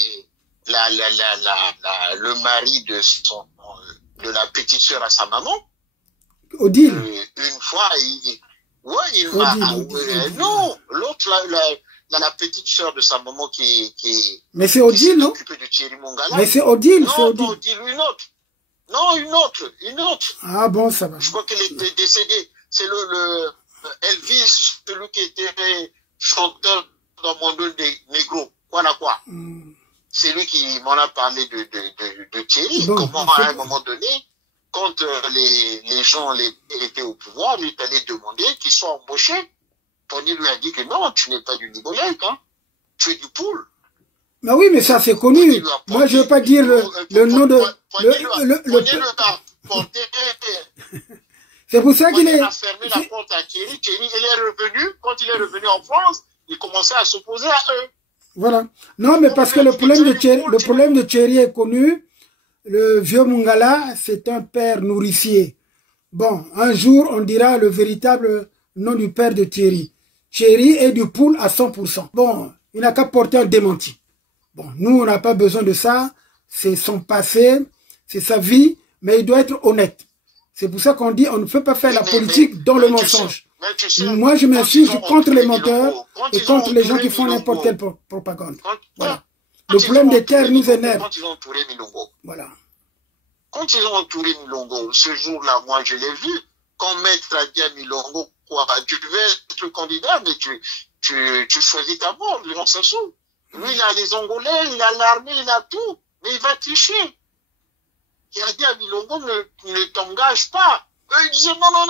le mari de la petite sœur à sa maman. Odile. Une fois, il m'a... Non, l'autre, la petite sœur de sa maman qui mais c'est Odile, non? Mais c'est Odile, non, une autre. Non, une autre. Ah bon, ça va. Je crois qu'elle était décédée. C'est le Elvis, celui qui était chanteur dans Monde Negro. Voilà quoi. C'est lui qui m'en a parlé de Thierry. Bon, comment à un moment donné, quand les gens étaient au pouvoir, lui est allé demander qu'ils soient embauchés. Tony lui a dit que non, tu n'es pas du Nibolek, hein. Tu es du Poul. Mais oui, mais ça c'est connu. Moi, je veux pas dire le nom de... C'est pour ça qu'il est... Il a fermé la porte à Thierry. Thierry, il est revenu. Quand il est revenu en France, il commençait à s'opposer à eux. Voilà. Non, mais parce que le problème de Thierry est connu. Le vieux Mungala, c'est un père nourricier. Bon, un jour, on dira le véritable nom du père de Thierry. Thierry est du Poul à 100%. Bon, il n'a qu'à porter un démenti. Bon, nous, on n'a pas besoin de ça. C'est son passé, c'est sa vie, mais il doit être honnête. C'est pour ça qu'on dit on ne peut pas faire la politique dans le mensonge. Moi, je m'insurge contre les menteurs et contre les gens qui font n'importe quelle propagande. Voilà. Le problème des terres nous énerve. Quand ils ont entouré Milongo. Voilà. Quand ils ont entouré Milongo, ce jour-là, moi, je l'ai vu. Quand Maître a dit à Milongo, quoi, tu devais être candidat, mais tu choisis ta mort, le Sassou. Lui, il a les Angolais, il a l'armée, il a tout, mais il va tricher. Il a dit à Milongo, ne t'engage pas. Eux, ils disaient, non,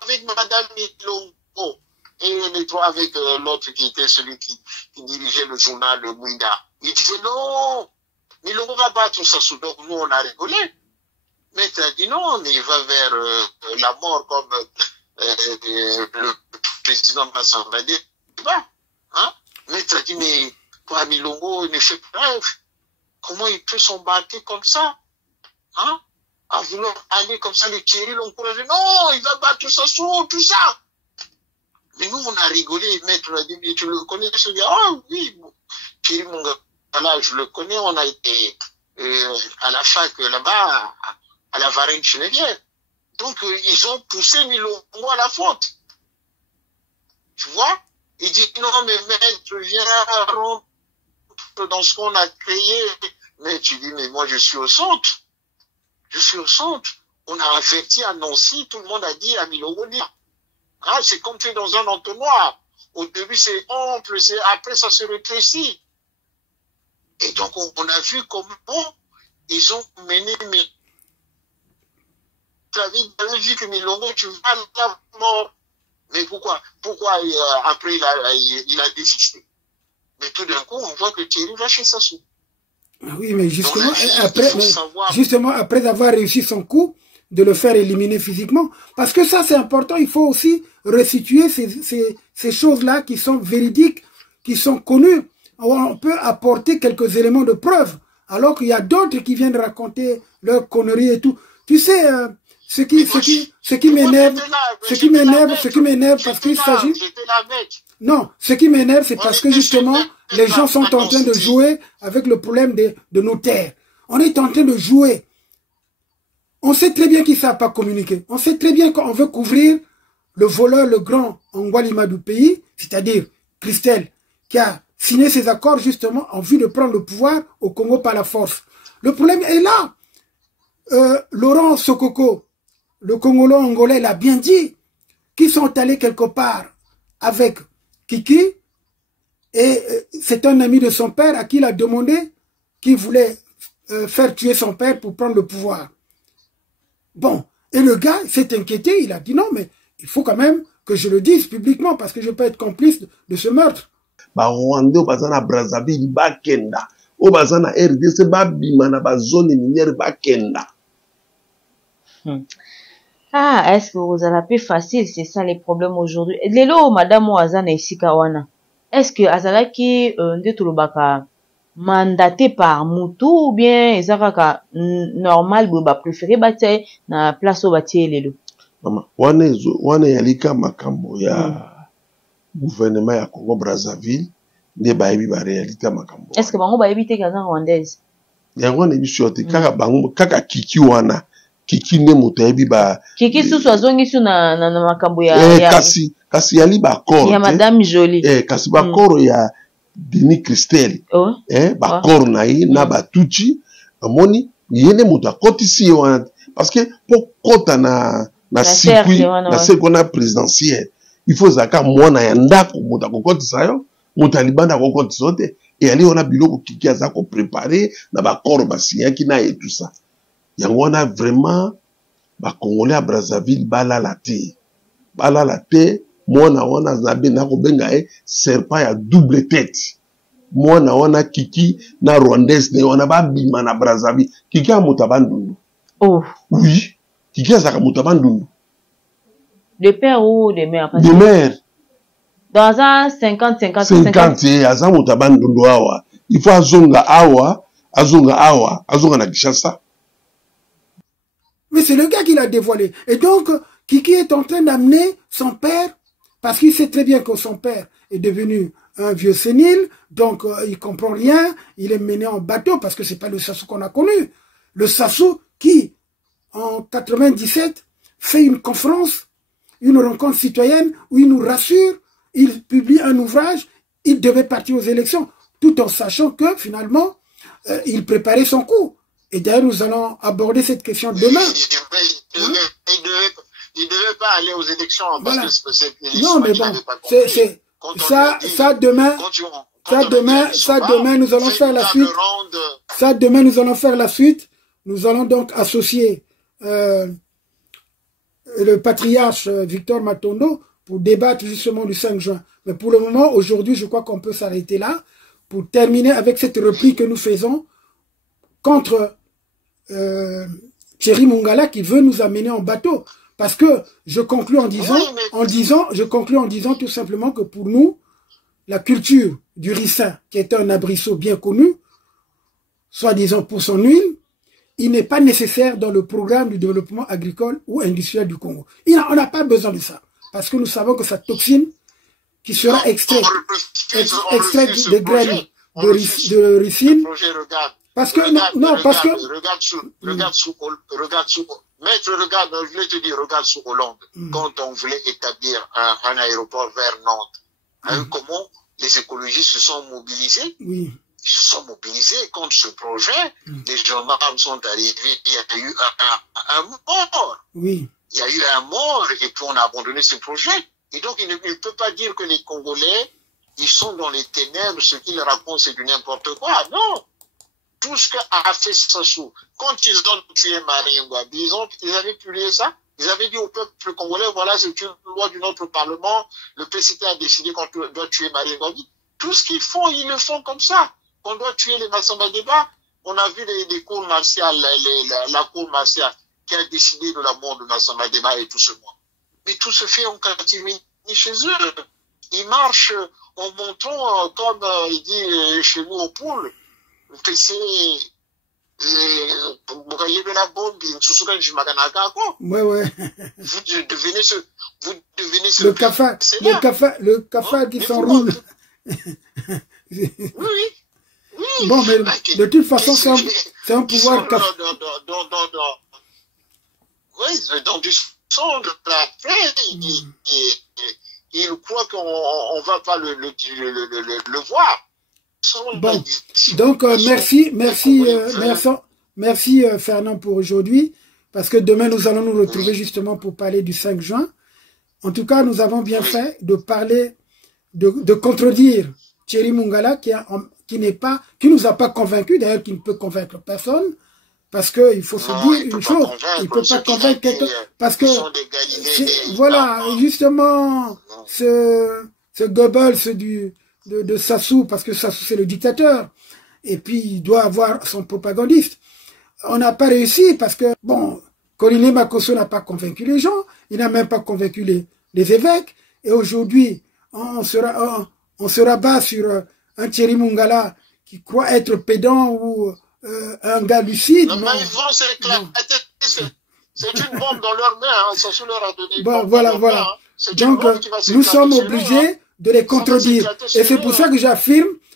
avec Madame Milongo. Et les trois avec l'autre qui était celui qui dirigeait le journal, le Mouida. Il disait, non, Milongo va battre Sassou. Donc, nous, on a rigolé. Mais il a dit, non, mais il va vers la mort comme le président de l'Assemblée. Hein? Mais il a dit, mais quoi, Milongo ne fait pas rêve. Comment il peut s'embarquer comme ça? Hein? À vouloir aller comme ça, les Thierry l'encourageaient. Non, il va battre Sassou, tout ça. Mais nous, on a rigolé. Maître a dit, mais tu le connais, ce gars? Ah oui, Thierry Mungala, je le connais. On a été à la fac là-bas, à la Varenne Chenevière. Donc, ils ont poussé Milongo à la faute. Tu vois? Il dit, non, mais maître, viens rompre dans ce qu'on a créé. Mais tu dis, mais moi, je suis au centre. Je suis au centre. On a averti à Nancy, tout le monde a dit à Milongo, ah, c'est comme tu es dans un entonnoir. Au début, c'est ample, après, ça se rétrécit. Et donc, on a vu comment ils ont mené Vous avez vu que Milongo, tu vas à la mort. Mais pourquoi après, il a désisté. Mais tout d'un coup, on voit que Thierry va chez Sassou. Ah oui, mais justement, après avoir réussi son coup, de le faire éliminer physiquement. Parce que ça, c'est important. Il faut aussi restituer ces choses-là qui sont véridiques, qui sont connues. On peut apporter quelques éléments de preuve alors qu'il y a d'autres qui viennent raconter leurs conneries et tout. Tu sais, ce qui m'énerve, parce qu'il s'agit... Non, ce qui m'énerve, c'est parce que justement, les gens sont en train de jouer avec le problème de nos terres. On est en train de jouer. On sait très bien qu'ils ne savent pas communiquer. On sait très bien qu'on veut couvrir le voleur, le grand Ngwalima du pays, c'est-à-dire Christelle, qui a signé ces accords justement en vue de prendre le pouvoir au Congo par la force. Le problème est là. Laurent Sokoko, le Congolo-Angolais, l'a bien dit, qu'ils sont allés quelque part avec Kiki, et c'est un ami de son père à qui il a demandé qu'il voulait faire tuer son père pour prendre le pouvoir. Bon, et le gars s'est inquiété, il a dit non, mais il faut quand même que je le dise publiquement parce que je peux être complice de ce meurtre. Rwanda bazana Brazzaville bakenda, o bazana RDC babima na bazone minière bakenda. Ah, est-ce que vous avez plus facile, c'est ça les problèmes aujourd'hui. Lelo madame Ouazana Isikawana. Est-ce que Azalaki ndetulobaka mandaté par Moutou ou bien ezaka normal boba préféré batie na place au batie lelo. Mama, wane yalika makambo ya gouvernement ya Congo Brazzaville ne bayebi ba réalité makambo. Est-ce que bango bayebi te kaza rwandaise? Yango ne bisote kaka bango kaka Kiki wana. Kiki ne moto yebi ba Kiki susu azongi su na makambo ya kasi yali ba koro. Ya madame Jolie. Kasi ba koro ya Denis Christelle. Oh. Ba koro na yi na ba tuchi amoni yene moto akotisi wana parce que pour kota na circuit na sekona présidentielle il faut zaka mwana ya ndako moto akokotisa yo moto alibanda akokotisa sote et ali ona biloko Kiki aza ko préparer na ba koro basinyaki na et tout ça. Yango wana vraiment ba Congolais à Brazzaville balala te mwana wana zabe na kobenga serpent ya double tête mwana wana Kiki na rwandaise ne wana babima na Brazzaville Kiki a motabandundu. Oh oui, Kiki a zaka motabandundu. De père ou de mère? De mère. Dans un 50 aza motabandundu awa il faut azonga na Kinshasa. Mais c'est le gars qui l'a dévoilé. Et donc, Kiki est en train d'amener son père, parce qu'il sait très bien que son père est devenu un vieux sénile, donc il comprend rien, il est mené en bateau, parce que c'est pas le Sassou qu'on a connu. Le Sassou qui, en 97, fait une conférence, une rencontre citoyenne, où il nous rassure, il publie un ouvrage, il devait partir aux élections, tout en sachant que, finalement, il préparait son coup. Et d'ailleurs, nous allons aborder cette question demain. Il ne devait pas aller aux élections parce voilà. Que c'est non, mais bon, ça demain, nous allons faire la suite. Ça, demain, nous allons faire la suite. Nous allons donc associer le patriarche Victor Matondo pour débattre justement du 5 juin. Mais pour le moment, aujourd'hui, je crois qu'on peut s'arrêter là pour terminer avec cette reprise que nous faisons contre Thierry Mongala qui veut nous amener en bateau. Parce que je conclus en disant tout simplement que pour nous, la culture du ricin, qui est un abrisseau bien connu, soi-disant pour son huile, il n'est pas nécessaire dans le programme du développement agricole ou industriel du Congo. On n'a pas besoin de ça. Parce que nous savons que cette toxine qui sera extraite des graines de ricine, parce que, parce que... Maître, regarde, je voulais te dire, regarde sur Hollande, quand on voulait établir un aéroport vers Nantes, comment les écologistes se sont mobilisés. Oui. Ils se sont mobilisés contre ce projet. Les gendarmes sont arrivés, il y a eu un mort. Oui. Il y a eu un mort, et puis on a abandonné ce projet. Et donc, il ne peut pas dire que les Congolais, ils sont dans les ténèbres, ce qu'ils racontent, c'est du n'importe quoi. Non. Tout ce qu'a fait Sassou, quand ils ont tué Maringwa, ils avaient publié ça, ils avaient dit au peuple congolais, voilà, c'est une loi du notre Parlement, le PCT a décidé qu'on doit tuer Maringwa. Tout ce qu'ils font, ils le font comme ça. On doit tuer les Massamba Débat. On a vu les cours martiales, la cour martiale qui a décidé de la mort de Massamba Débat et tout ce monde. Mais tout se fait en catimini chez eux. Ils marchent en montrant, comme il dit chez nous au poule, que c'est Ouais, ouais. Vous devenez ce le cafard qui s'enroule. Oui. Bon, mais de toute façon, c'est un pouvoir cafard. Oui, donc du son de la paix, il croit qu'on va pas le voir. Bon, donc merci Fernand pour aujourd'hui, parce que demain nous allons nous retrouver justement pour parler du 5 juin. En tout cas, nous avons bien fait de parler, de contredire Thierry Mungala qui nous a pas convaincus, d'ailleurs qui ne peut convaincre personne, parce que il faut se dire une chose, il peut pas convaincre quelqu'un, parce que voilà, justement ce Goebbels de Sassou, parce que Sassou c'est le dictateur, et puis il doit avoir son propagandiste. On n'a pas réussi parce que, bon, Koriné Makosso n'a pas convaincu les gens, il n'a même pas convaincu les évêques, et aujourd'hui, on se rabat sur un Thierry Mungala qui croit être pédant ou un gars lucide. Non. C'est une bombe dans leurs mains, Sassou leur a donné une bon, bombe voilà. dans leurs mains, Donc, nous sommes obligés de les contredire. Et c'est pour ça que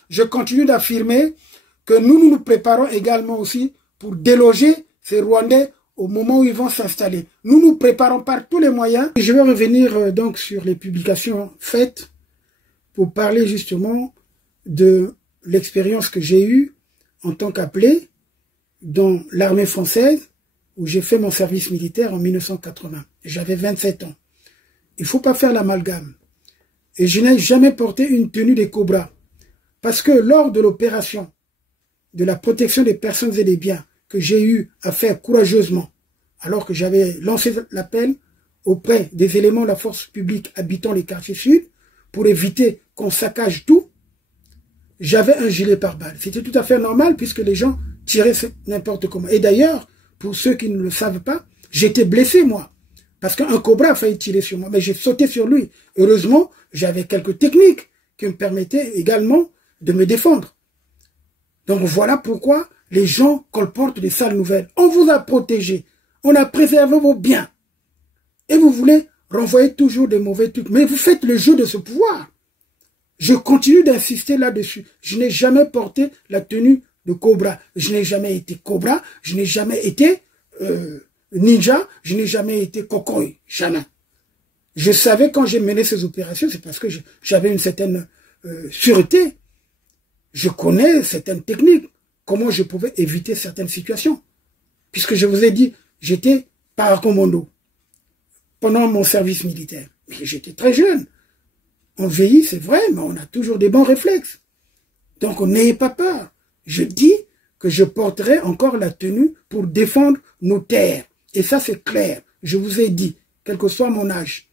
je continue d'affirmer que nous préparons également aussi pour déloger ces Rwandais au moment où ils vont s'installer. Nous nous préparons par tous les moyens. Je vais revenir donc sur les publications faites pour parler justement de l'expérience que j'ai eue en tant qu'appelé dans l'armée française où j'ai fait mon service militaire en 1980. J'avais 27 ans. Il ne faut pas faire l'amalgame. Et je n'ai jamais porté une tenue des Cobras. Parce que lors de l'opération de la protection des personnes et des biens que j'ai eu à faire courageusement, alors que j'avais lancé l'appel auprès des éléments de la force publique habitant les quartiers sud, pour éviter qu'on saccage tout, j'avais un gilet pare-balles. C'était tout à fait normal puisque les gens tiraient n'importe comment. Et d'ailleurs, pour ceux qui ne le savent pas, j'étais blessé moi. Parce qu'un cobra a failli tirer sur moi, mais j'ai sauté sur lui. Heureusement, j'avais quelques techniques qui me permettaient également de me défendre. Donc voilà pourquoi les gens colportent des sales nouvelles. On vous a protégé, on a préservé vos biens. Et vous voulez renvoyer toujours des mauvais trucs. Mais vous faites le jeu de ce pouvoir. Je continue d'insister là-dessus. Je n'ai jamais porté la tenue de cobra. Je n'ai jamais été cobra. Je n'ai jamais été ninja. Je n'ai jamais été cocoy. Jamais. Je savais quand j'ai mené ces opérations, c'est parce que j'avais une certaine sûreté. Je connais certaines techniques. Comment je pouvais éviter certaines situations. Puisque je vous ai dit, j'étais paracommando pendant mon service militaire. Mais j'étais très jeune. On vieillit, c'est vrai, mais on a toujours des bons réflexes. Donc, n'ayez pas peur. Je dis que je porterai encore la tenue pour défendre nos terres. Et ça, c'est clair. Je vous ai dit, quel que soit mon âge.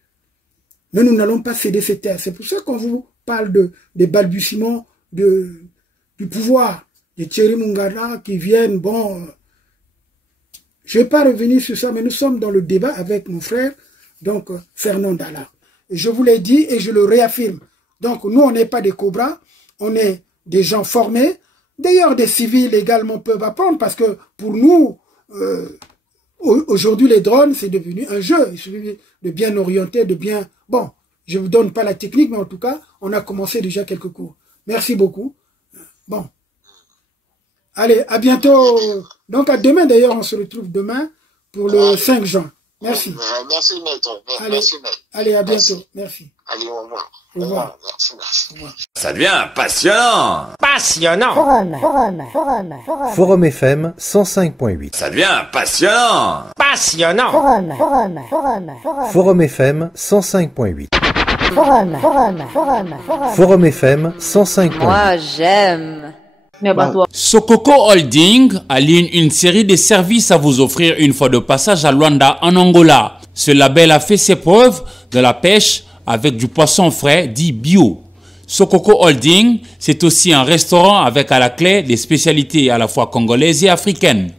Mais nous n'allons pas céder ces terres. C'est pour ça qu'on vous parle des balbutiements du pouvoir, des Thierry Mungala qui viennent, bon... je ne vais pas revenir sur ça, mais nous sommes dans le débat avec mon frère, donc Fernand Dalla. Je vous l'ai dit et je le réaffirme. Donc nous, on n'est pas des cobras, on est des gens formés. D'ailleurs, des civils également peuvent apprendre parce que pour nous, aujourd'hui, les drones, c'est devenu un jeu. Il suffit de bien orienter, de bien... Bon, je ne vous donne pas la technique, mais en tout cas, on a commencé déjà quelques cours. Merci beaucoup. Bon. Allez, à bientôt. Donc à demain, d'ailleurs, on se retrouve demain pour le 5 juin. Merci. Merci, maître. Merci, maître. Allez, à bientôt. Merci. Allez, au revoir. Au revoir. Merci. Au revoir. Ça devient passionnant. Passionnant. Forum FM 105.8. Ça devient passionnant. Passionnant. Forum FM 105.8. Forum FM 105.8. Moi, j'aime. Sokoko Holding aligne une série de services à vous offrir une fois de passage à Luanda en Angola. Ce label a fait ses preuves de la pêche avec du poisson frais dit bio. Sokoko Holding, c'est aussi un restaurant avec à la clé des spécialités à la fois congolaises et africaines.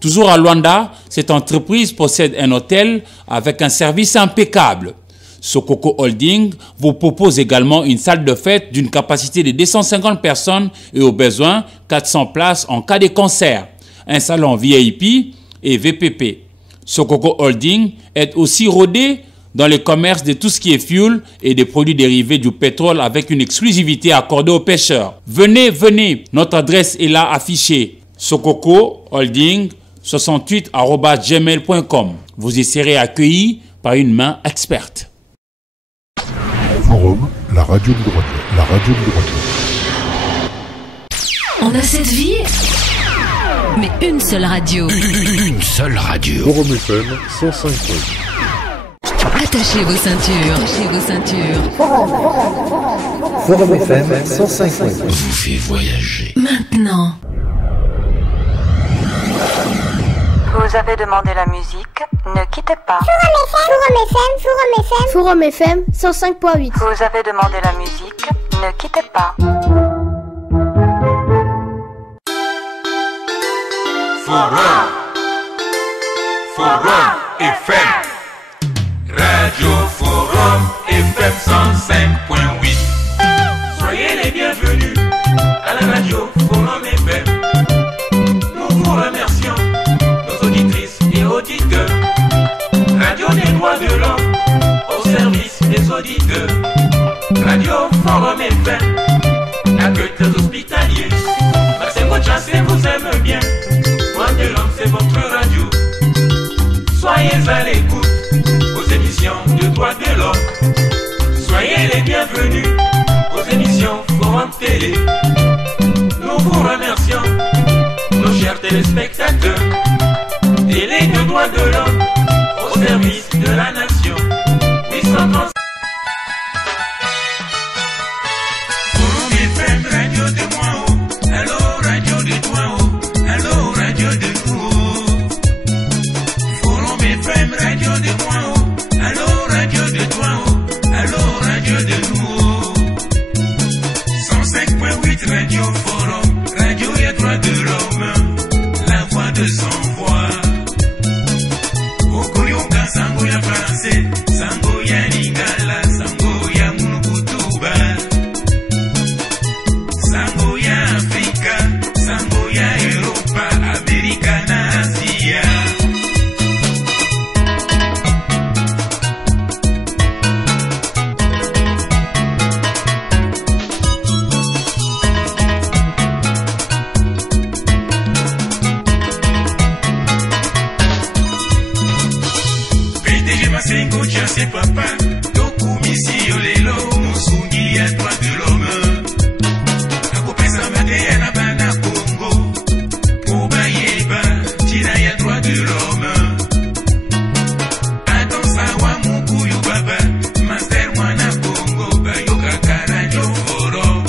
Toujours à Luanda, cette entreprise possède un hôtel avec un service impeccable. Sokoko Holding vous propose également une salle de fête d'une capacité de 250 personnes et au besoin 400 places en cas de concert. un salon VIP et VPP. Sokoko Holding est aussi rodé dans le commerce de tout ce qui est fuel et des produits dérivés du pétrole avec une exclusivité accordée aux pêcheurs. Venez, venez, notre adresse est là affichée. Sokoko Holding 68@gmail.com. Vous y serez accueillis par une main experte. Forum, la radio du droit. La radio du droit. On a cette vie, mais une seule radio. Une seule radio. Forum FM 105.8. Attachez vos ceintures. Attachez vos ceintures. Forum FM 105.8. Vous fait voyager. Maintenant. Vous avez demandé la musique, ne quittez pas. Forum FM 105.8. Vous avez demandé la musique, ne quittez pas. Forum FM. Radio Forum FM 105.8. Soyez les bienvenus à la radio Forum FM. Nous vous remercions, nos auditrices et auditeurs. Radio des droits de l'homme au service des auditeurs. Radio Forum FM, accueille les hospitaliers. Passez votre chance et vous aime bien. Droits de l'homme, c'est votre radio. Soyez à l'écoute aux émissions de droits de l'homme. Soyez les bienvenus aux émissions Forum Télé. Nous vous remercions, nos chers téléspectateurs. Télé de droits de l'homme au service de la nation. 830. Forum FM, radio de moi. Allô, radio de toi. Allô, radio de nous. Forum FM, radio de moi. Allô, radio de toi. Allô, radio de nous. 105.8 Radio Forum, radio et droits de l'homme, la voix de sans voix. Okoyoka sango ya français, sango ya lingala, sango ya munukutuba, sango ya Afrika, sango ya Europa, Amerika na Asia. Sengo chase papa, toku misi olelo, musungi ya droit de l'homme. Akopesa madeya na bana Congo, Koba yeba, tina ya droit de l'homme. Adonsa wa mukuyu baba, master mwana Congo, bayokaka Radio Forum.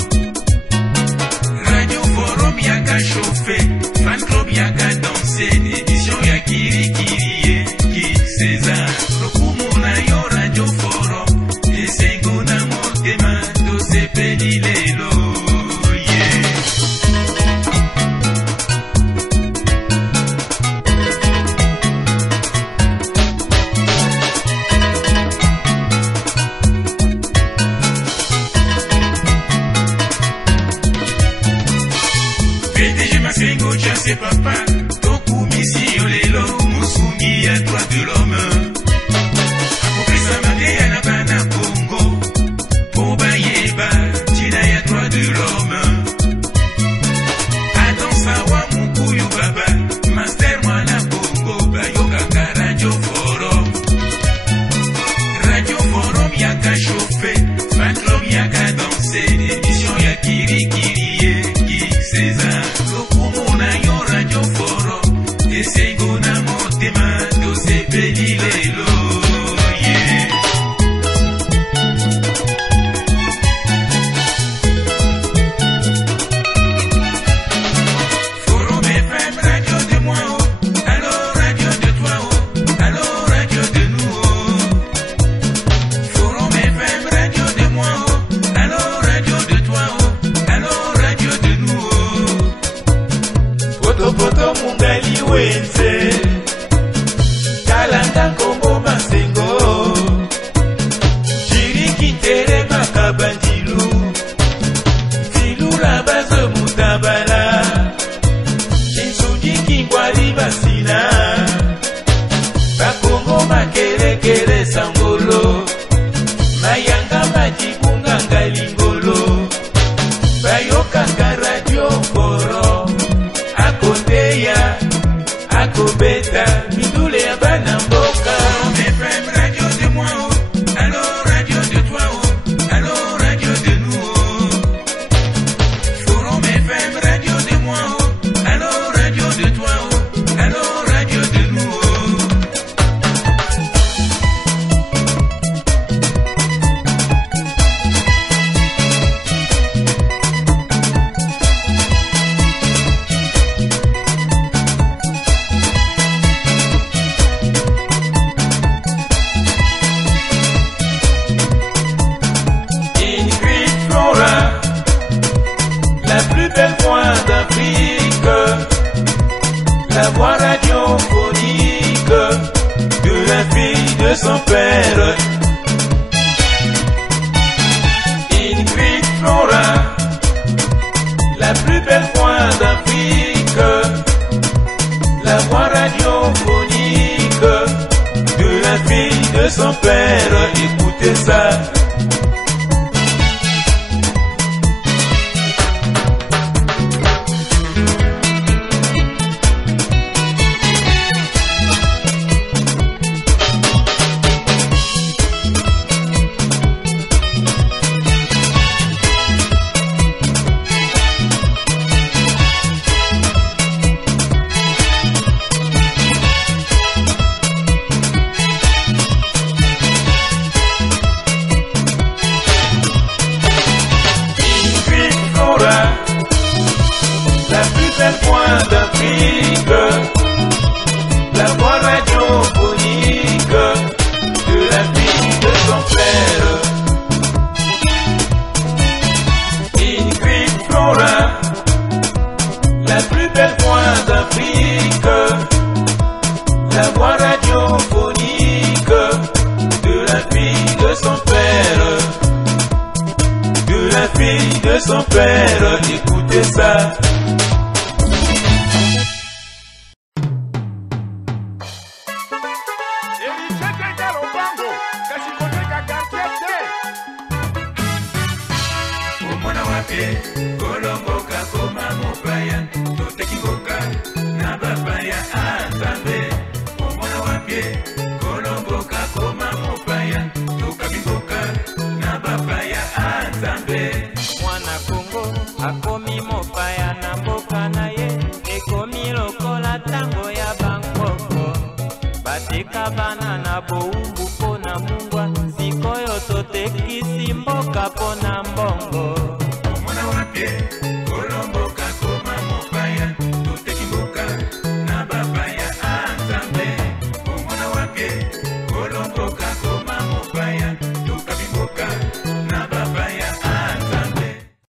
Radio Forum yaka chauffe, fan club yaka danse, édition ya kirikiri, ki César. Radio Forum, esengo na motema, tosepeli lelo, yeah. PDG Masengo chase papa, toku misi olelo, musungi ya droit de l'homme. Radio son père, écoutez ça. Son père, écoutez ça. Akomi mopaya na mboka na ye, ekomi lokola tango ya bankoko. Bateka bana na boumbu po na mungwa, sikoyo totekisi mboka po na